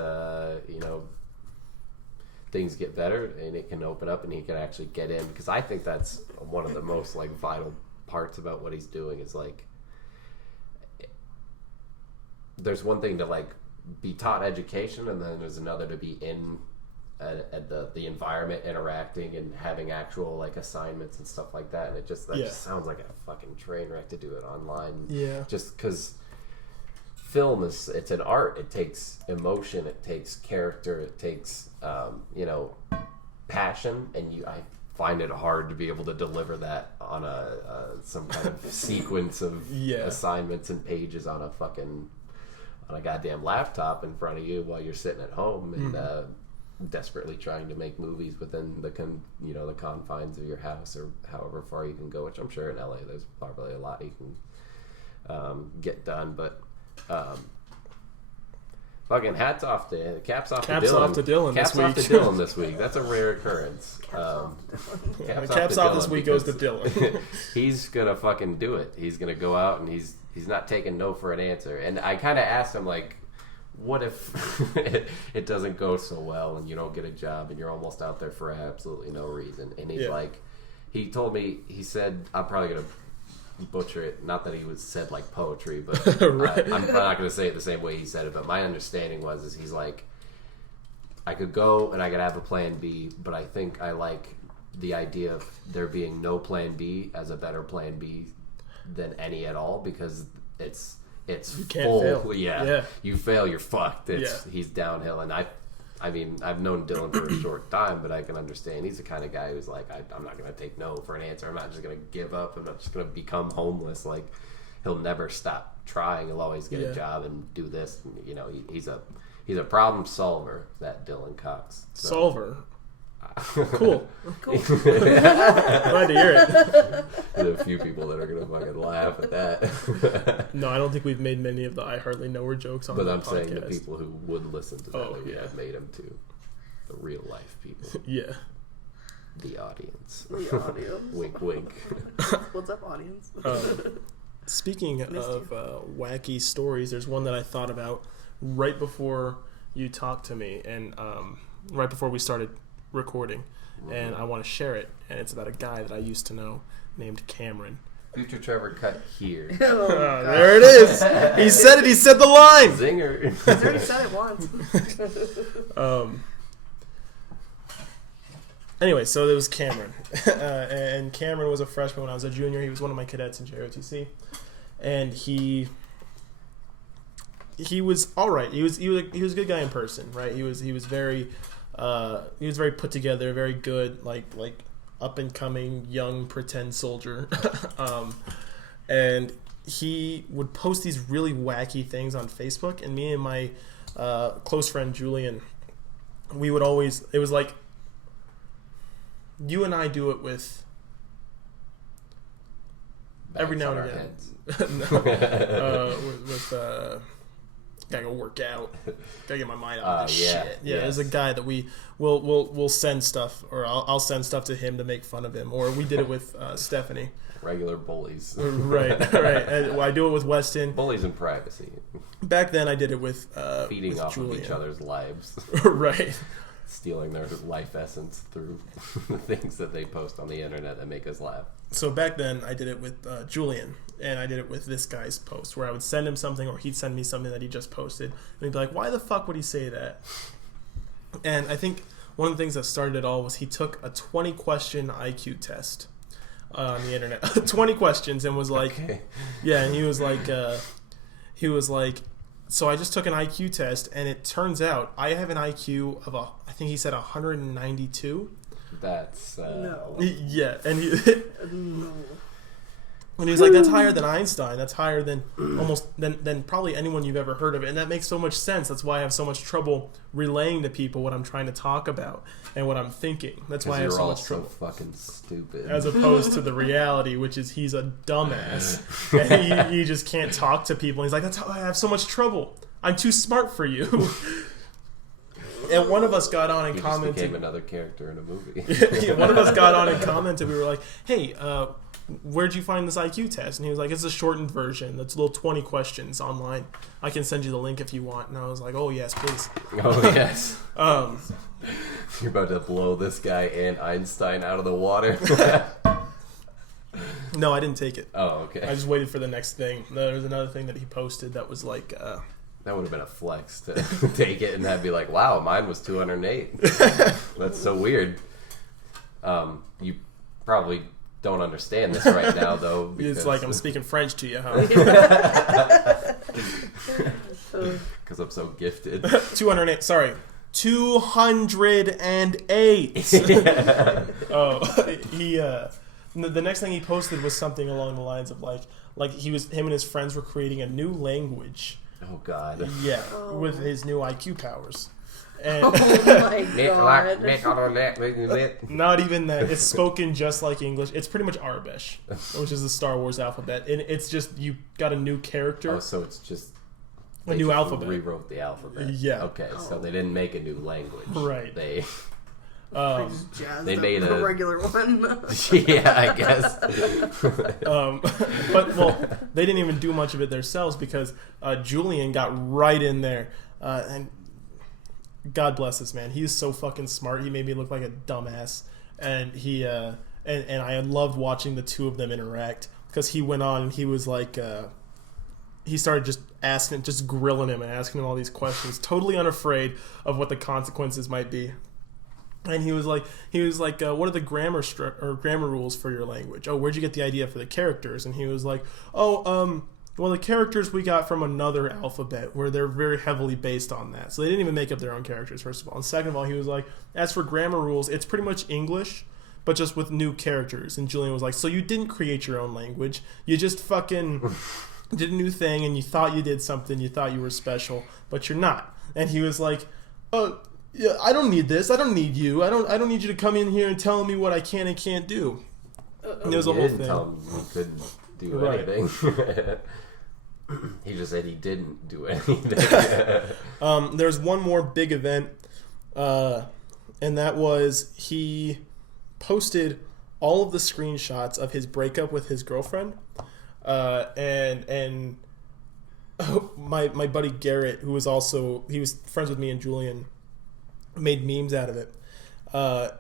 things get better and it can open up and he can actually get in, because I think that's one of the most like vital parts about what he's doing is like there's one thing to like be taught education, and then there's another to be in at the environment, interacting and having actual like assignments and stuff like that, and it just just sounds like a fucking train wreck to do it online. Just because film it's an art. It takes emotion, it takes character, it takes passion, and I find it hard to be able to deliver that on some kind of sequence of assignments and pages on a goddamn laptop in front of you while you're sitting at home and desperately trying to make movies within the confines of your house or however far you can go, which I'm sure in LA there's probably a lot you can get done, but fucking caps off to Dylan. Caps off to Dylan this week. That's a rare occurrence. Caps off this week goes to Dylan. He's gonna fucking do it. He's gonna go out and he's not taking no for an answer. And I kind of asked him like, what if it doesn't go so well and you don't get a job and you're almost out there for absolutely no reason? And he's like, he told me, he said, I'm probably gonna butcher it, not that he said like poetry, but right. I'm not going to say it the same way he said it, but my understanding is he's like, I could go and I could have a plan B, but I think I like the idea of there being no plan B as a better plan B than any at all, because it's you can't full fail. You fail, you're fucked. He's downhill. And I mean, I've known Dylan for a short time, but I can understand he's the kind of guy who's like, I'm not going to take no for an answer. I'm not just going to give up. I'm not just going to become homeless. Like, he'll never stop trying. He'll always get a job and do this. And, he's a problem solver, that Dylan Cox. So. Solver. Cool. Glad to hear it. There's a few people that are going to fucking laugh at that. No, I don't think we've made many of the I Hardly Know Her jokes on the podcast. But I'm saying the people who would listen to that, we have made them too. The real life people. Yeah. The audience. The audience. Wink, wink. What's up, audience? Speaking of wacky stories, there's one that I thought about right before you talked to me, and right before we started recording, and I want to share it, and it's about a guy that I used to know named Cameron. Future Trevor cut here. There it is. He said it. He said the line. Zinger. He's already said it once. Anyway, so there was Cameron, and Cameron was a freshman when I was a junior. He was one of my cadets in JOTC, and he was all right. He was a good guy in person, right? He was very put together, very good, like up and coming young pretend soldier, and he would post these really wacky things on Facebook. And me and my close friend Julian, we would always, it was like you and I do it with every now and again. With gotta go work out. Gotta get my mind out of this shit. Yeah, yes. there's a guy that we'll send stuff, or I'll send stuff to him to make fun of him, or we did it with Stephanie. Regular bullies. Right. I do it with Weston. Bullies in privacy. Back then, I did it with Feeding with off Julian. of each other's lives. Right. Stealing their life essence through the things that they post on the internet that make us laugh. So back then, I did it with Julian, and I did it with this guy's post, where I would send him something, or he'd send me something that he just posted, and he'd be like, why the fuck would he say that? And I think one of the things that started it all was he took a 20-question IQ test on the internet. 20 questions, and was like, Okay. yeah, and he was like, so I just took an IQ test, and it turns out I have an IQ of, I think he said 192. That's... No. Yeah, and he... No. And he's like, that's higher than Einstein. That's higher than than probably anyone you've ever heard of. And that makes so much sense. That's why I have so much trouble relaying to people what I'm trying to talk about and what I'm thinking. That's why I have so much trouble. So fucking stupid. As opposed to the reality, which is he's a dumbass. And he just can't talk to people. And he's like, that's how I have so much trouble. I'm too smart for you. And one of us got on and he commented. Just became another character in a movie. Yeah, one of us got on and commented. We were like, hey, where'd you find this IQ test? And he was like, it's a shortened version. That's little 20 questions online. I can send you the link if you want. And I was like, oh, yes, please. Oh, yes. Um, You're about to blow this guy and Einstein out of the water. no, I didn't take it. Oh, okay. I just waited for the next thing. There was another thing that he posted that was like... that would have been a flex to take it and that'd be like, wow, mine was 208. That's so weird. You probably don't understand this right now, though. It's like I'm speaking French to you, huh? Because I'm so gifted. 208. Sorry. 208. Oh, he... the next thing he posted was something along the lines of like him and his friends were creating a new language. Oh, God. Yeah, with his new IQ powers. And Oh my god. not even that. It's spoken just like English. It's pretty much Arabic, which is the Star Wars alphabet. And it's just, you got a new character. Oh, so it's just... A new alphabet. Rewrote the alphabet. Yeah. Okay, so they didn't make a new language. Right. They Jazzed they up made the a- regular one. yeah, I guess. But, well, they didn't even do much of it themselves because Julian got right in there. And God bless this man. He's so fucking smart. He made me look like a dumbass. And he and I loved watching the two of them interact because he went on and he was like... he started just grilling him and asking him all these questions, totally unafraid of what the consequences might be. And he was like, what are the grammar rules for your language? Oh, where'd you get the idea for the characters? And he was like, well, the characters we got from another alphabet where they're very heavily based on that. So they didn't even make up their own characters, first of all. And second of all, he was like, as for grammar rules, it's pretty much English, but just with new characters. And Julian was like, so you didn't create your own language. You just fucking... did a new thing and you thought you did something, you thought you were special, but you're not. And he was like, yeah, I don't need this, I don't need you, I don't need you to come in here and tell me what I can and can't do. And it was a whole thing. Tell him he couldn't do Right. anything. He just said he didn't do anything. There's one more big event, and that was he posted all of the screenshots of his breakup with his girlfriend. And my buddy Garrett, he was friends with me and Julian, made memes out of it.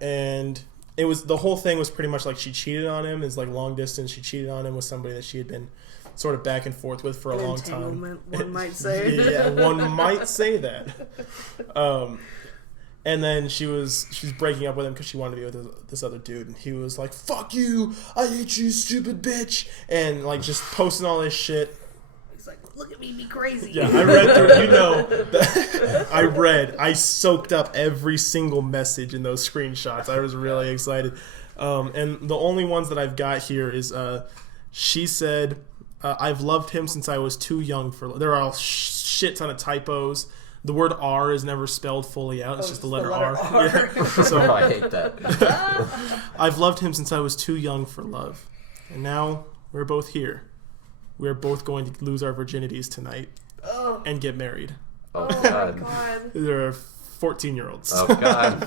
And it was, the whole thing was pretty much like she cheated on him. It's like long distance. She cheated on him with somebody that she had been sort of back and forth with for a long time. One might say. Yeah, one might say that. And then she's breaking up with him because she wanted to be with this other dude. And he was like, fuck you, I hate you, stupid bitch. And like just posting all this shit. He's like, look at me, be crazy. Yeah, I read through, I soaked up every single message in those screenshots. I was really excited. And the only ones that I've got here is, she said, I've loved him since I was too young for... There are a shit ton of typos. The word R is never spelled fully out. It's just the letter R. Yeah. So I hate that. I've loved him since I was too young for love. And now we're both here. We're both going to lose our virginities tonight and get married. Oh, my God. God. They're 14-year-olds. Oh, God.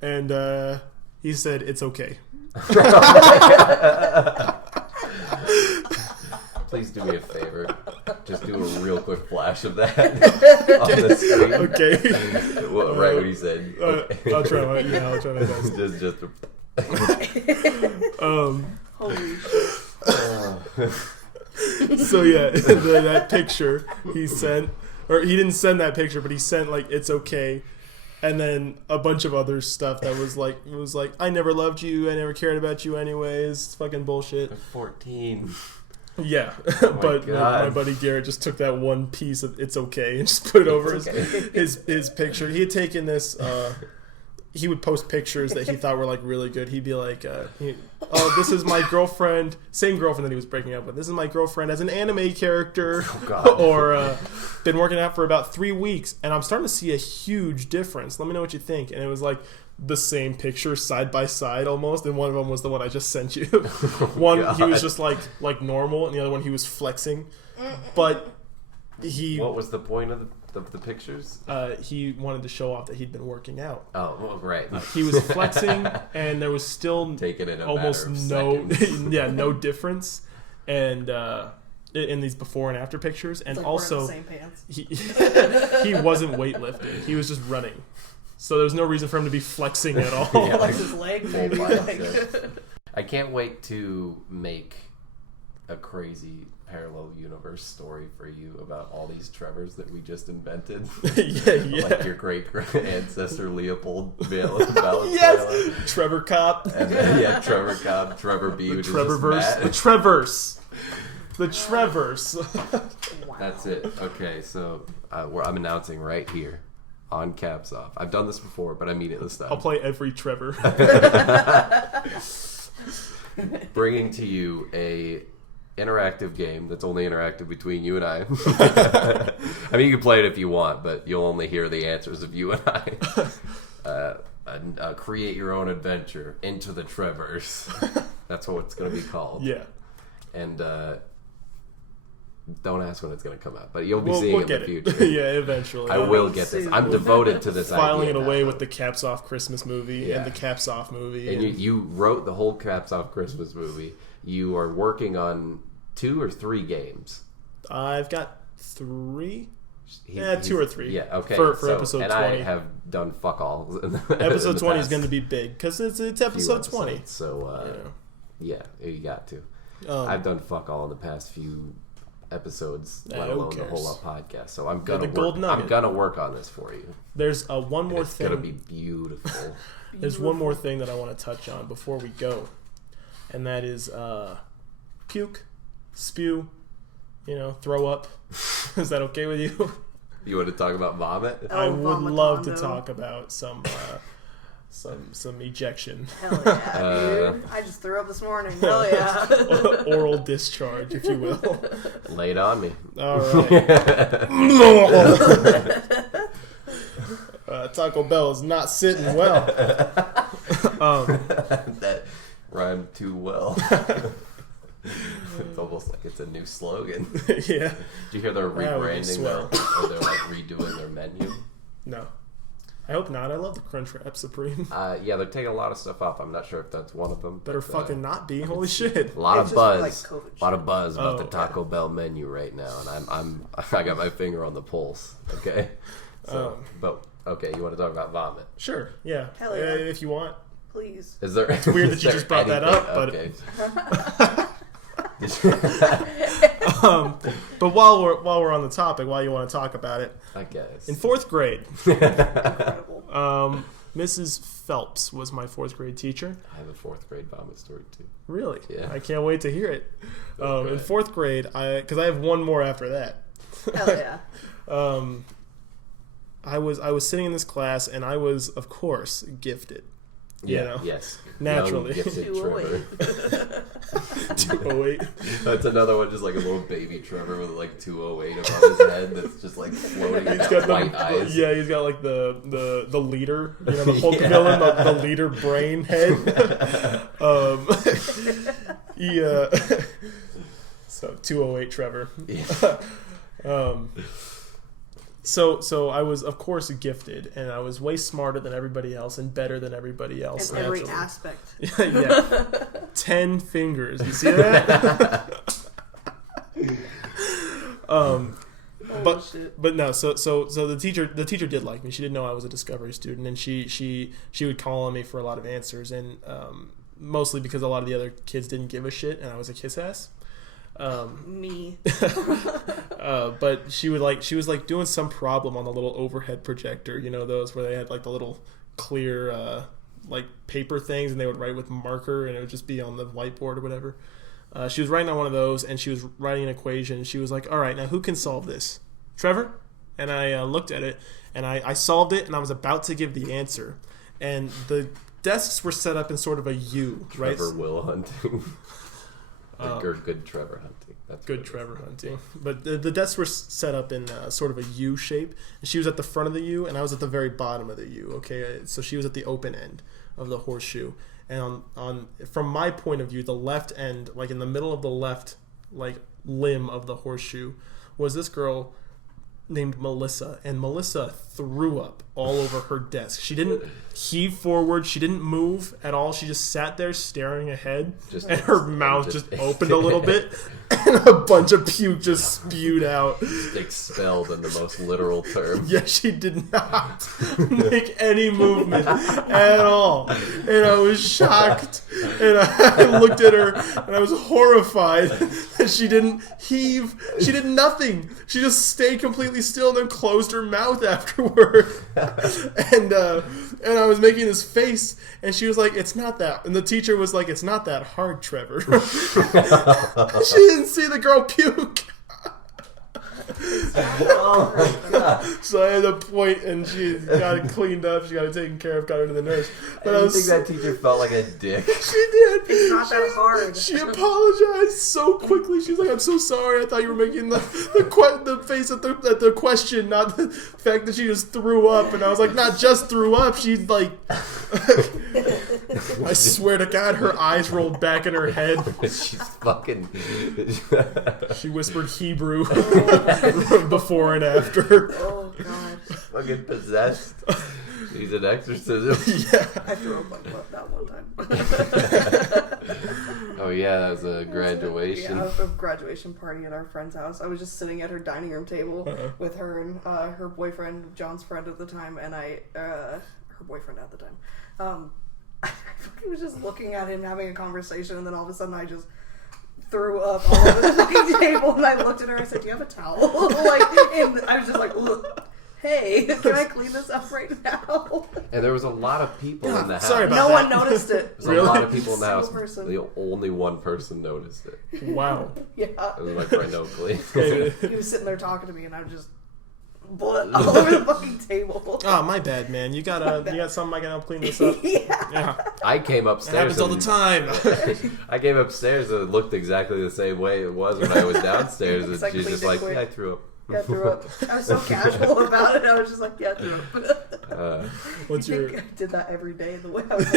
And he said, it's okay. Please do me a favor. Just do a real quick flash of that on the screen. Okay. Right when he said, okay. I'll try my best. just Holy shit. So yeah, that picture he sent, or he didn't send that picture, but he sent like it's okay, and then a bunch of other stuff that was like I never loved you, I never cared about you anyways. It's fucking bullshit. 14. Yeah, Oh but my buddy Garrett just took that one piece of it's okay and just put it over his picture. He had taken this. He would post pictures that he thought were like really good. He'd be like, "Oh, this is my girlfriend, same girlfriend that he was breaking up with. This is my girlfriend as an anime character." Oh, God. Or been working out for about 3 weeks, and I'm starting to see a huge difference. Let me know what you think. And it was like the same picture side by side almost, and one of them was the one I just sent you. One he was just like normal, and the other one he was flexing. But What was the point of the pictures? he wanted to show off that he'd been working out. Oh, well, right. He was flexing, and there was still Taking it almost no no difference, and in these before and after pictures, and Like also wearing the same pants. he wasn't weightlifting. He was just running. So there's no reason for him to be flexing at all. Yeah. Flex his leg, Full maybe. bicep. I can't wait to make a crazy parallel universe story for you about all these Trevors that we just invented. yeah. Like your great ancestor Leopold Valenzuela. Yes! Trevor Cop. And then, Trevor Cobb, Trevor B. The which is Trevorverse. just The Matt. Trevors. The Trevors. Wow. That's it. Okay, so I'm announcing right here on Caps Off. I've done this before, but I mean it this time. I'll play every Trevor. Bringing to you a interactive game that's only interactive between you and I. I mean, you can play it if you want, but you'll only hear the answers of you and I. Create your own adventure into the Trevors. That's what it's going to be called. Yeah. And don't ask when it's going to come out, but you'll be We'll seeing it in get the it. future. Yeah, eventually. I will get this. I'm devoted to this Filing idea it away now. with the Caps Off Christmas movie and Yeah. the Caps Off movie. And you wrote the whole Caps Off Christmas movie. You are working on 2 or 3 games. I've got 3. He's- 2 or 3. Yeah, okay. For So- episode and 20. I have done fuck all. Episode 20 is going to be big because it's episode 20. So, yeah, you got to. Um, I've done fuck all in the past few episodes, Yeah, let who alone the cares? whole podcast. So I'm You're gonna the gold work. I'm nugget. gonna work on this for you. There's one more It's thing. gonna be beautiful. There's one more thing that I want to touch on before we go, and that is puke, spew, throw up. Is that okay with you? You want to talk about vomit? I would love to vomitando. talk about some ejection, Hell yeah, dude. I just threw up this morning. Hell yeah. oral discharge, if you will. Lay it on me. All right. Taco Bell is not sitting well. That rhymed too well. It's almost like it's a new slogan. Yeah. Did you hear they're Wow, we rebranding swell. or they're like redoing their menu? No. I hope not. I love the Crunchwrap Supreme. Yeah, they're taking a lot of stuff off. I'm not sure if that's one of them. Better but, fucking not be. Holy shit. a lot It's of just buzz, like COVID a lot of buzz about Oh, the Taco Bell menu right now, and I got my finger on the pulse. Okay, so but okay, you want to talk about vomit? Sure. Yeah. Hell yeah. If you want. Please. Is there? It's weird that you just brought that up, but- But while we're on the topic, while you want to talk about it, I guess. in 4th grade, Incredible. Mrs. Phelps was my 4th grade teacher. I have a 4th grade vomit story too. Really? Yeah. I can't wait to hear it. Okay. In 4th grade, because I have one more after that. Hell yeah. I was sitting in this class, and I was, of course, gifted. Yes. Naturally. Young, gifted 208. Trevor. 208. That's another one, just like a little baby Trevor with like 208 above his head that's just like floating. He's He's got white eyes. yeah, he's got like the leader, the Hulk Yeah. villain, the leader brain head. So 208 Trevor. Yeah. So I was, of course, gifted, and I was way smarter than everybody else and better than everybody else. In every naturally. aspect. Yeah. 10 fingers. You see that? But no, so the teacher did like me. She didn't know I was a Discovery student, and she would call on me for a lot of answers, and mostly because a lot of the other kids didn't give a shit, and I was a kiss ass. Me. But she was like doing some problem on the little overhead projector, you know, those where they had like the little clear like paper things, and they would write with marker, and it would just be on the whiteboard or whatever. She was writing on one of those, and she was writing an equation, and she was like, all right, now who can solve this? Trevor? And I looked at it, and I solved it, and I was about to give the answer. And the desks were set up in sort of a U, right? Trevor will hunting. Good Trevor hunting. That's good Trevor hunting. But the desks were set up in sort of a U shape. And she was at the front of the U, and I was at the very bottom of the U, okay? So she was at the open end of the horseshoe. And on from my point of view, the left end, like in the middle of the left like limb of the horseshoe, was this girl named Melissa, and Melissa threw up all over her desk. She didn't heave forward. She didn't move at all. She just sat there staring ahead, and her mouth just opened a little bit, and a bunch of puke just spewed out. Expelled in the most literal term. Yeah, she did not make any movement at all. And I was shocked. And I looked at her, and I was horrified that she didn't heave. She did nothing. She just stayed completely still and then closed her mouth afterward. And I was making this face, and she was like, it's not that. And the teacher was like, it's not that hard, Trevor. She didn't see the girl puke. Oh my god! So I had to point, and she got it cleaned up. She got it taken care of. Got her to the nurse. But I think that teacher felt like a dick. She did. It's not that hard. She apologized so quickly. She was like, "I'm so sorry. I thought you were making the face at the question, not the fact that she just threw up." And I was like, "Not just threw up. She's like." I swear to God, her eyes rolled back in her head. She's fucking. She whispered Hebrew before and after. Oh god. Fucking possessed. She's an exorcism. Yeah. I threw up like that one time. Oh yeah, that was a graduation. Yeah, a graduation party at our friend's house. I was just sitting at her dining room table with her and her boyfriend, John's friend at the time, and her boyfriend at the time. I fucking was just looking at him having a conversation, and then all of a sudden I just threw up all over the fucking table, and I looked at her and I said, "Do you have a towel?" And I was just like, "Look, hey, can I clean this up right now?" And there was a lot of people in the house. Sorry about No that. one noticed it. There was a lot of people in the house. Single person. The only one person noticed it. Wow. Yeah. It was my friend Oakley. He was sitting there talking to me, and I was just blood all over the fucking table. Oh, my bad, man. You got something I can help clean this up? Yeah. I came It upstairs. happens all the time. I came upstairs and it looked exactly the same way it was when I was downstairs. And It's like she's just cleaned it like, quick. yeah, I threw up. Yeah, I threw up. I was so casual about it. I was just like, yeah, I threw up. What's You your think I did that every day the way I was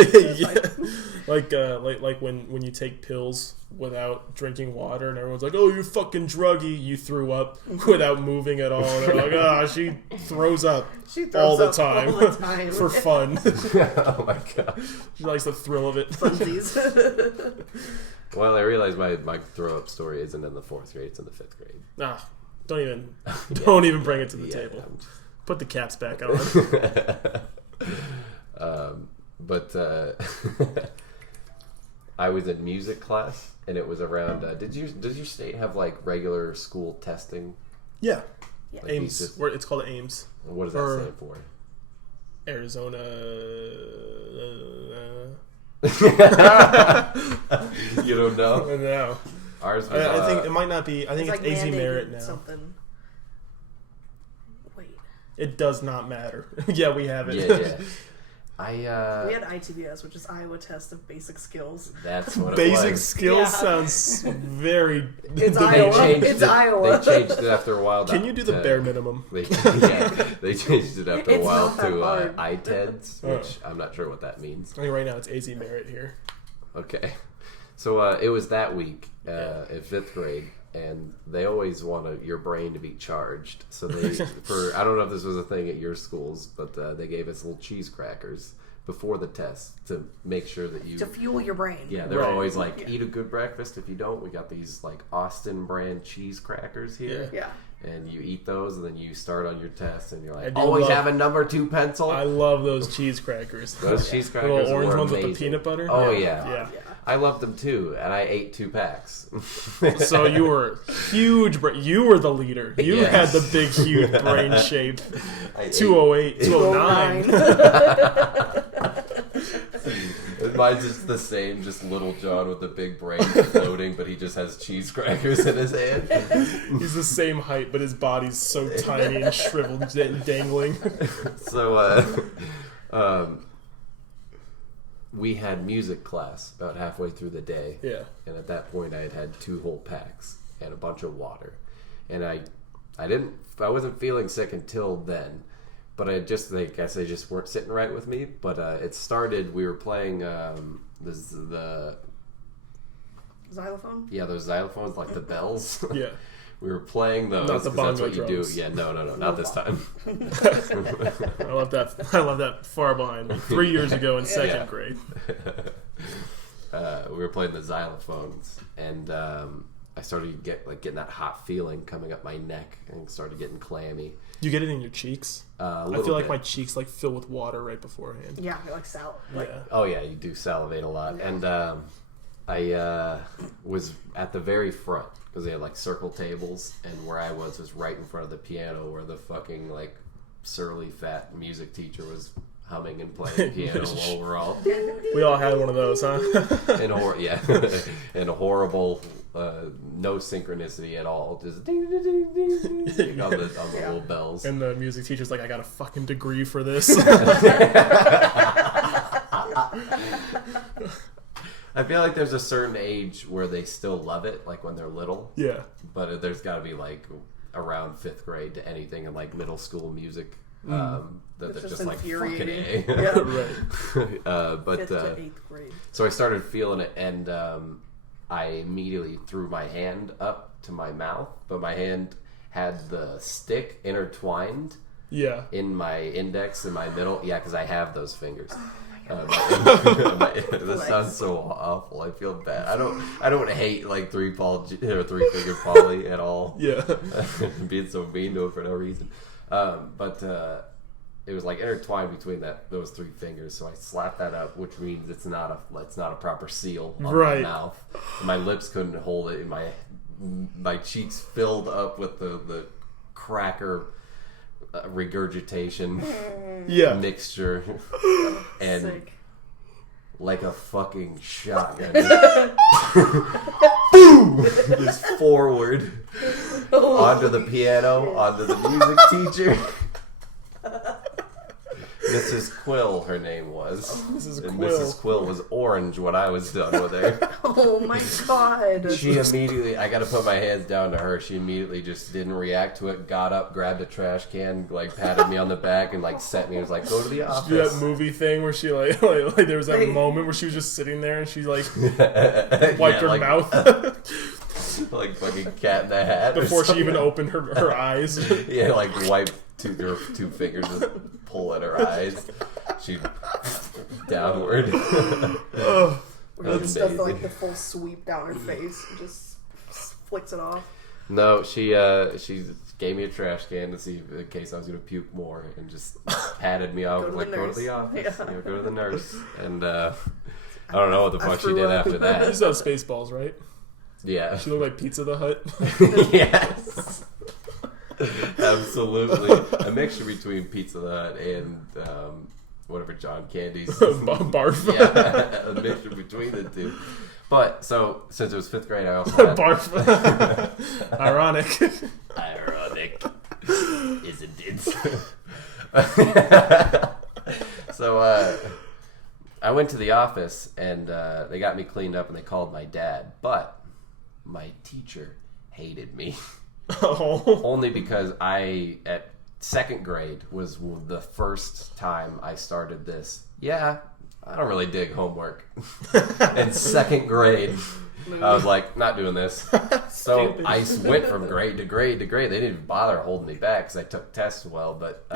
like, yeah, like when you take pills without drinking water, and everyone's like, "Oh, you fucking druggie! You threw up without moving at all." And they're like, "Ah, she throws up She throws all the up time, all the time. for fun." Oh my god. She likes the thrill of it. Funsies. Well, I realized my throw up story isn't in the 4th grade; it's in the 5th grade. Nah, don't even bring it to the Yeah, table. I'm just- Put the caps back on. But I was in music class, and it was around. Does your state have like regular school testing? Yeah, Like Ames. just- It's called Ames. What does that Or- stand for? Arizona. You don't know? I don't know. Ours was. I think it might not be. I think it's like AZ Merit mandated now. something. Wait. It does not matter. Yeah, we have it. Yeah. We had ITBS, which is Iowa Test of Basic Skills. That's what it Basic was. skills Yeah. sounds very. It's They Iowa. changed It's it. Iowa. They changed it after a while. Can you do the bare minimum? They changed it after a It's while not that to hard. ITEDs, which I'm not sure what that means. I think right now it's AZ Merit here. Okay, so it was that week in 5th grade, and they always want your brain to be charged. So they, I don't know if this was a thing at your schools, but they gave us little cheese crackers before the test to make sure that you... To fuel your brain. Yeah, they're always like, eat a good breakfast. If you don't, we got these like Austin brand cheese crackers here. Yeah. And you eat those, and then you start on your test, and you're like, always have a number 2 pencil. I love those cheese crackers. Those cheese crackers the little orange were ones amazing. with the peanut butter. Oh yeah. Yeah. I loved them too, and I ate 2 packs. So you were huge. You were the leader. You had the big, huge brain shape. 208, 209. Mine's just the same, just little John with the big brain floating, but he just has cheese crackers in his hand. He's the same height, but his body's so tiny and shriveled and dangling. So, we had music class about halfway through the day. Yeah. And at that point, I had 2 whole packs and a bunch of water. And I wasn't feeling sick until then. But I guess they just weren't sitting right with me. But it started, we were playing the Xylophone? Yeah, those xylophones, like the bells. Yeah. We were playing those. Not the bongo that's what drums. you do. Yeah, no, not this time. I love that far behind. 3 years ago in second grade. We were playing the xylophones, and I started getting that hot feeling coming up my neck, and started getting clammy. You get it in your cheeks? I feel like my cheeks fill with water right beforehand. Yeah, like sal. Yeah. Oh yeah, you do salivate a lot, and I was at the very front because they had like circle tables, and where I was right in front of the piano, where the fucking like surly fat music teacher was humming and playing piano while we're all. We all had one of those, huh? And and a horrible. No synchronicity at all. Just ding, ding, ding, ding, ding, on the little bells. And the music teacher's like, I got a fucking degree for this. I feel like there's a certain age where they still love it, like when they're little. Yeah. But there's got to be like around 5th grade to anything in like middle school music that It's they're just like fucking A. Yeah. Right. But 5th to 8th grade. so I started feeling it, and I immediately threw my hand up to my mouth, but my hand had the stick intertwined in my index and my middle. Yeah, because I have those fingers. This sounds so awful. I feel bad. I don't hate like 3-finger Polly at all. Yeah. Being so mean to him for no reason. But it was like intertwined between those 3 fingers, so I slapped that up, which means it's not a proper seal on my mouth. My lips couldn't hold it, and my cheeks filled up with the cracker regurgitation mixture, and Sick. like a fucking shotgun, boom, just forward onto the piano, onto the music teacher. Mrs. Quill, her name was. Mrs. And Quill. Mrs. Quill was orange when I was done with her. Oh my god. She immediately, I gotta put my hands down to her. She immediately just didn't react to it, got up, grabbed a trash can, like patted me on the back and like set me. It was like, go to the office. She did that movie thing where she like there was that moment where she was just sitting there and she like wiped her mouth. Like fucking Cat in the Hat. Before she even opened her eyes. Yeah, like wiped her 2 fingers, just pull at her eyes. She downward. Where she does like the full sweep down her face and just flicks it off. No, she gave me a trash can to see in case I was gonna puke more, and just patted me off like, go to the office, go to the nurse, and I don't know what the fuck she did after You that. saw Spaceballs, right? Yeah. She looked like Pizza the Hut. Yes. Absolutely. A mixture between Pizza the Hut and whatever John Candy's Barf. Yeah, a mixture between the two. But so since it was 5th grade, I also had Barf. Ironic. Ironic, isn't it? So I went to the office, and they got me cleaned up, and they called my dad. But my teacher hated me. Oh. Only because at 2nd grade was the first time I started this. Yeah, I don't really dig homework. In second grade, I was like, not doing this. So I went from grade to grade to grade. They didn't even bother holding me back because I took tests well, but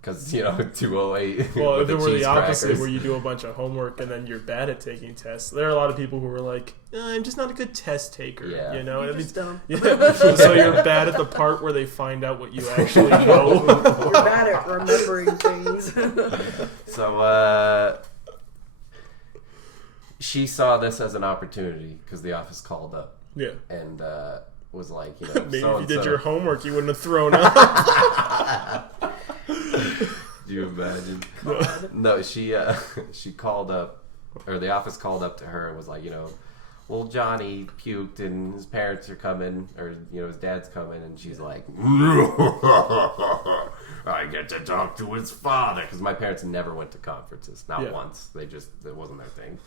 because 208. Well, if it were the opposite, where you do a bunch of homework and then you're bad at taking tests, there are a lot of people who are like, I'm just not a good test taker. Yeah. You're just dumb. Yeah. So you're bad at the part where they find out what you actually know. You're bad at remembering things. So she saw this as an opportunity because the office called up. Yeah. And was like, maybe if you did your homework, you wouldn't have thrown up. Do you imagine? No, she called up, or the office called up to her and was like, well, Johnny puked and his parents are coming, or his dad's coming, and she's like, I get to talk to his father, because my parents never went to conferences, not once. It wasn't their thing.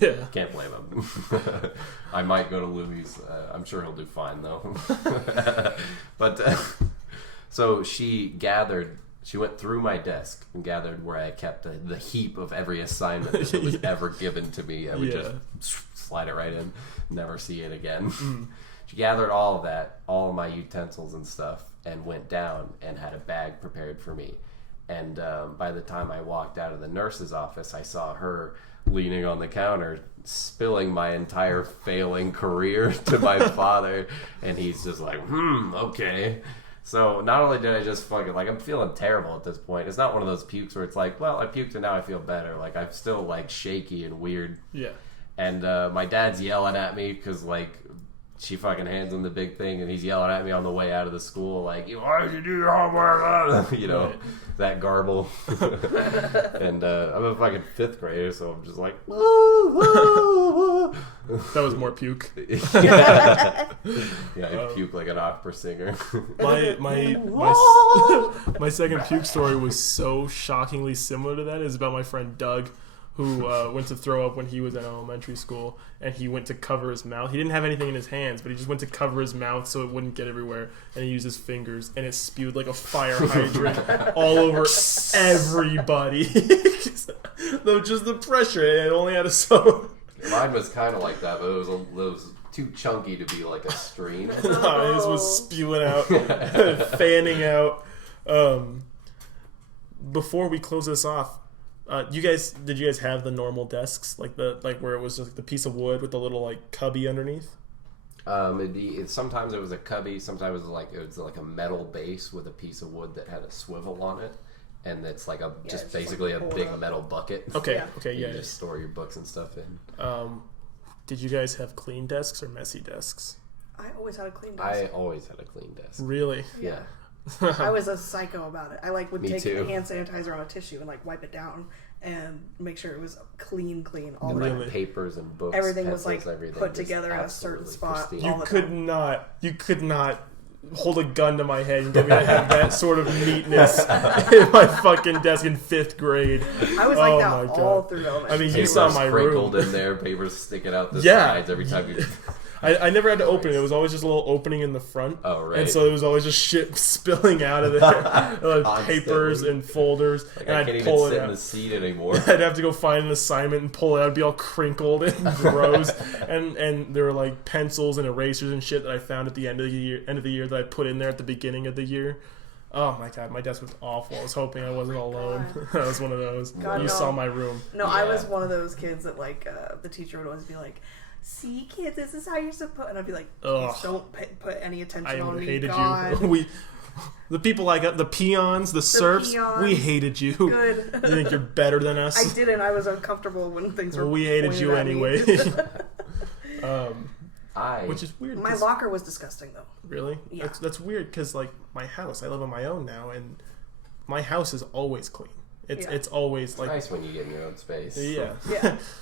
Yeah, can't blame them. I might go to Louis. I'm sure he'll do fine though. But so she went through my desk and gathered where I kept the heap of every assignment that was ever given to me. I would just slide it right in, never see it again. She gathered all of that, all of my utensils and stuff, and went down and had a bag prepared for me. And by the time I walked out of the nurse's office, I saw her leaning on the counter, spilling my entire failing career to my father. And he's just like, okay. So not only did I just fucking, I'm feeling terrible at this point. It's not one of those pukes where it's like, well, I puked and now I feel better. I'm still shaky and weird. Yeah. And my dad's yelling at me because she fucking hands him the big thing and he's yelling at me on the way out of the school why did you do your homework? Right. That garble. And I'm a fucking 5th grader, so I'm just like, woo, woo, woo. That was more puke. I puke like an opera singer. My second puke story was so shockingly similar to that. It's about my friend Doug, who went to throw up when he was in elementary school, and he went to cover his mouth. He didn't have anything in his hands, but he just went to cover his mouth so it wouldn't get everywhere, and he used his fingers, and it spewed like a fire hydrant all over everybody. Just the pressure, and it only had a so. Mine was kind of like that, but it was too chunky to be like a stream. His was spewing out, fanning out. Before we close this off, did you guys have the normal desks where it was just the piece of wood with the little cubby underneath? Sometimes it was a cubby, sometimes it was like a metal base with a piece of wood that had a swivel on it, and it's basically a big metal bucket. Okay, you just store your books and stuff in. Did you guys have clean desks or messy desks? I always had a clean desk. I always had a clean desk. Really? Yeah. I was a psycho about it. I would Me take too. hand sanitizer on a tissue and wipe it down and make sure it was clean all the and time. Papers and books, everything pencils, was put together in a certain spot. Pristine. You could not hold a gun to my head and get me to have that sort of neatness in my fucking desk in 5th grade. I was like that all through elementary. I mean, papers you saw my room. Sprinkled in there, papers sticking out the sides every time you. I never had to open it. It was always just a little opening in the front. Oh, right. And so it was always just shit spilling out of there. Papers and folders. And I I'd can't pull even sit it out. in the seat anymore. I'd have to go find an assignment and pull it out. It'd be all crinkled and gross. and there were pencils and erasers and shit that I found at the end of the year that I put in there at the beginning of the year. Oh my god, my desk was awful. I was hoping I wasn't alone. I was one of those. God, you no. saw my room. No, I was one of those kids that the teacher would always be like, see, kids, this is how you're supposed. And I'd be like, please don't put any attention on me. Hated God. you. The people the peons, the serfs, we hated you. Good. You think you're better than us? I didn't. I was uncomfortable when things were. We hated you anyway. Which is weird. My locker was disgusting, though. Really? Yeah. That's weird because my house, I live on my own now, and my house is always clean. It's always it's nice when you get in your own space. Yeah.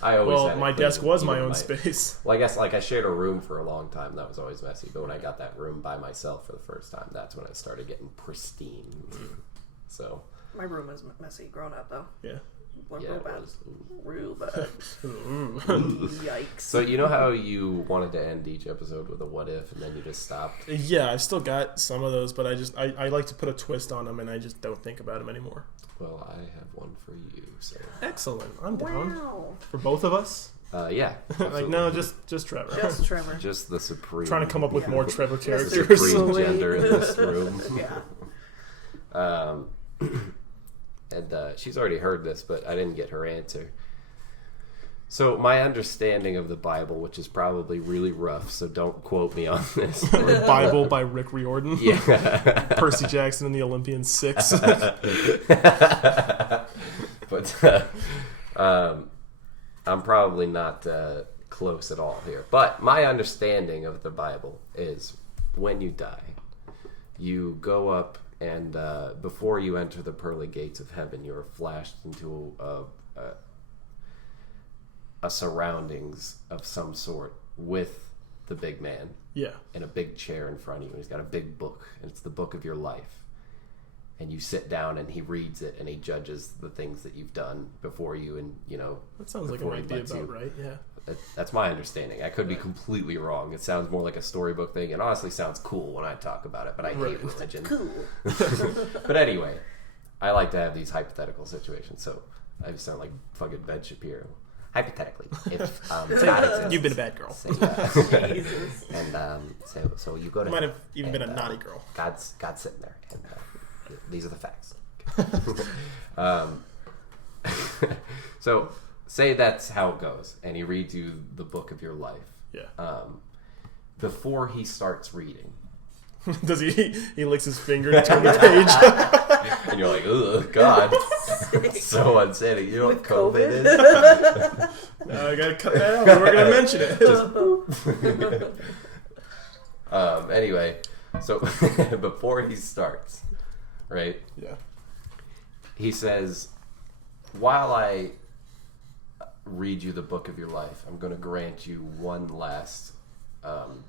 I always had my clean, desk was my own space. Well, I guess I shared a room for a long time. That was always messy. But when I got that room by myself for the first time, that's when I started getting pristine. So my room was messy growing up, though. Yeah. Like, Yeah, real it bad. was. Real bad. Yikes. So you know how you wanted to end each episode with a what if, and then you just stopped? Yeah, I've still got some of those, but I like to put a twist on them, and I just don't think about them anymore. Well, I have one for you. So Excellent. I'm down. Wow. For both of us? yeah. Like, no, just Trevor. Just Trevor. Just the supreme. Trying to come up with Yeah. more Trevor the characters. supreme gender in this room. Yeah. And she's already heard this, but I didn't get her answer. So my understanding of the Bible, which is probably really rough, so don't quote me on this. Bible by Rick Riordan. Yeah. Percy Jackson and the Olympian Six. But I'm probably not close at all here. But my understanding of the Bible is when you die, you go up and before you enter the pearly gates of heaven, you're flashed into a surroundings of some sort with the big man. Yeah. In a big chair in front of you. And he's got a big book, and it's the book of your life. And you sit down and he reads it and he judges the things that you've done before you, and That sounds like it before he might be lets about you. right, yeah. That's my understanding. I could be completely wrong. It sounds more like a storybook thing. It honestly sounds cool when I talk about it, but I hate religion. Cool. But anyway, I like to have these hypothetical situations, so I sound like fucking Ben Shapiro. Hypothetically, if God exists, You've been a bad girl. say, Jesus. and so you go to You might have heaven, even been a and, naughty girl. God's sitting there, and these are the facts. So say that's how it goes, and he reads you the book of your life. Yeah. Before he starts reading, Does he licks his finger to turn the page? and you're like, "Ugh, God, so unsanity." You know what With COVID is? No, I gotta cut that out. We're gonna mention it. Anyway, so before he starts, right? Yeah. He says, "While I read you the book of your life, I'm going to grant you one last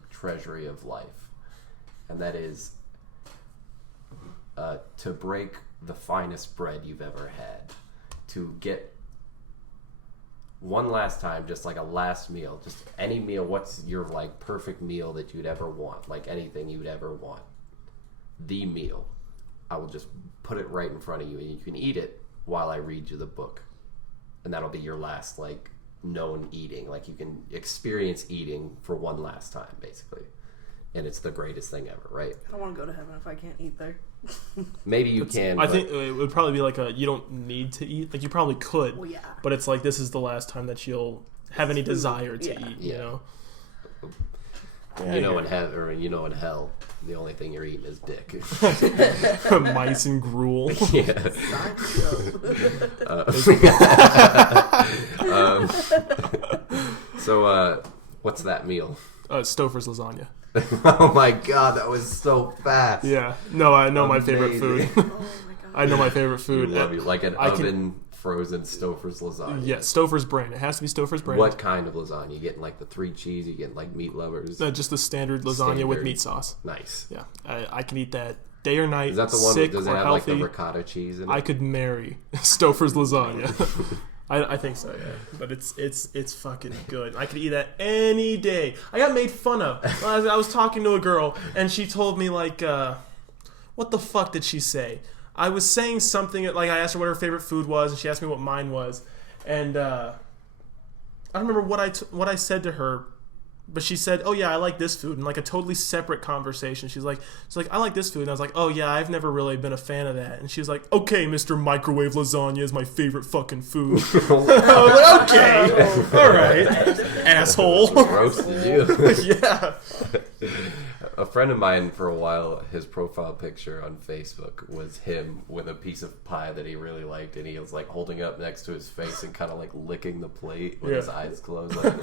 treasury of life, and that is to break the finest bread you've ever had, to get one last time, just like a last meal, just any meal. What's your like perfect meal that you'd ever want, like anything you'd ever want? The meal. I will just put it right in front of you, and you can eat it while I read you the book, and that'll be your last like known eating. Like you can experience eating for one last time, basically, and it's the greatest thing ever, right? I don't want to go to heaven if I can't eat there. Maybe you can. I but think it would probably be like you don't need to eat. Like you probably could, Well, yeah. but it's like this is the last time that you'll have any desire to Yeah. eat. Yeah. You know. you know, in heaven, or in hell, the only thing you're eating is dick. Mice and gruel. Yeah. So, what's that meal? Stouffer's lasagna. Oh my god, that was so fast. Yeah. No, I know my favorite Amazing. food. Oh my god. I know my favorite You food. love you like an I can- oven frozen Stouffer's lasagna. Yeah, Stouffer's brand. It has to be Stouffer's brand. What kind of lasagna? You getting like the 3 cheese? You getting like meat lovers? Just the standard lasagna with Standard. meat sauce. Nice. Yeah, I can eat that day or night. Is that the one sick that does it or have healthy. like the ricotta cheese in it? I could marry Stouffer's lasagna. I think so, yeah. But it's fucking good. I could eat that any day. I got made fun of. I was talking to a girl, and she told me, like, what the fuck did she say? I was saying something, like, I asked her what her favorite food was, and she asked me what mine was. And I don't remember what I said to her, but she said, "Oh yeah, I like this food," in like a totally separate conversation. She's like, "I like this food," and I was like, "Oh yeah, I've never really been a fan of that." And she was like, "Okay, Mr. Microwave Lasagna is my favorite fucking food." I was like, "Okay, all right, asshole." Roasted you. Yeah. A friend of mine, for a while, his profile picture on Facebook was him with a piece of pie that he really liked, and he was like holding it up next to his face and kind of like licking the plate with his eyes closed. Like,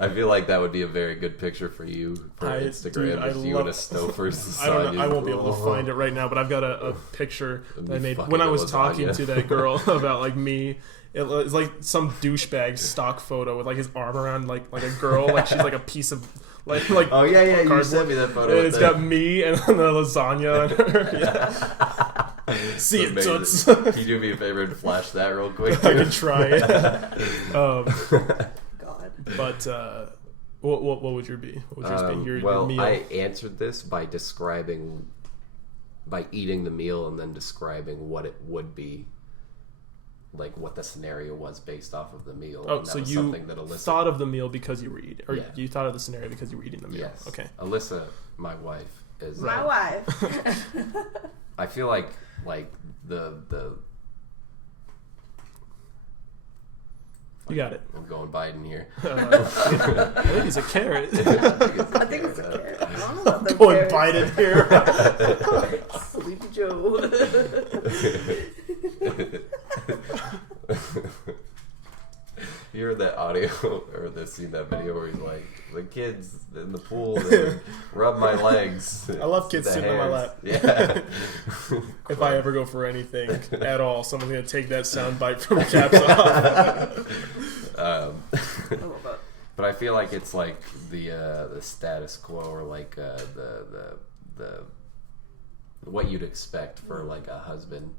I feel like that would be a very good picture for you for Instagram. Dude, Just you and a Stouffer's I don't lasagna. know. I won't be able to find it right now, but I've got a picture That'd that I be made fucking when I was lasagna. talking to that girl about like me. It was like some douchebag stock photo with like his arm around like a girl, like she's like a piece of like. Oh yeah, you cardboard. sent me that photo. And it's got me and the lasagna on her. Yeah. See it, toots. Can you do me a favor and flash that real quick? I can try it. God. But what would your be? What would yours be? Your meal? I answered this by eating the meal and then describing what it would be, like what the scenario was based off of the meal. Oh, and that so was you something that Alyssa thought of the meal because you were eating, or Yeah. you thought of the scenario because you were eating the meal. Yes. Okay. Alyssa, my wife, is My wife. I feel like the You got it. I'm going Biden here. I think he's a carrot. I think it's a carrot. I don't know about them Going carrots. Biden here. Sleepy Joe. You heard that audio or seen that video where he's like, the kids in the pool, they rub my legs. I love kids The sitting on my hairs. lap. Yeah. If I ever go for anything at all, someone's gonna take that sound bite from Caps off. I love that. But I feel like it's like the status quo, or like the what you'd expect for like a husband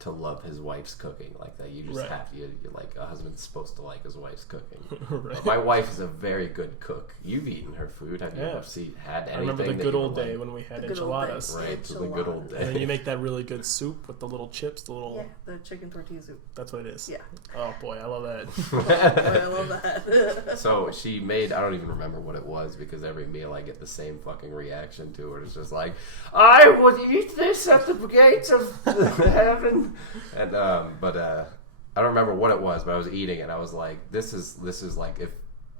to love his wife's cooking, like that. You just Right. have you're like a husband's supposed to like his wife's cooking. Right. My wife is a very good cook. You've eaten her food. Have you Yeah. ever had anything? I remember the that good you old were day like, when we had The good old enchiladas. days. right to the good old And then day. you make that really good soup with the little chips, the little... Yeah, the chicken tortilla soup. That's what it is. Yeah. Oh boy, I love that. I love that. So she made, I don't even remember what it was, because every meal I get the same fucking reaction to it. It's just like, I would eat this at the gates of heaven. And but I don't remember what it was, but I was eating it. I was like, this is like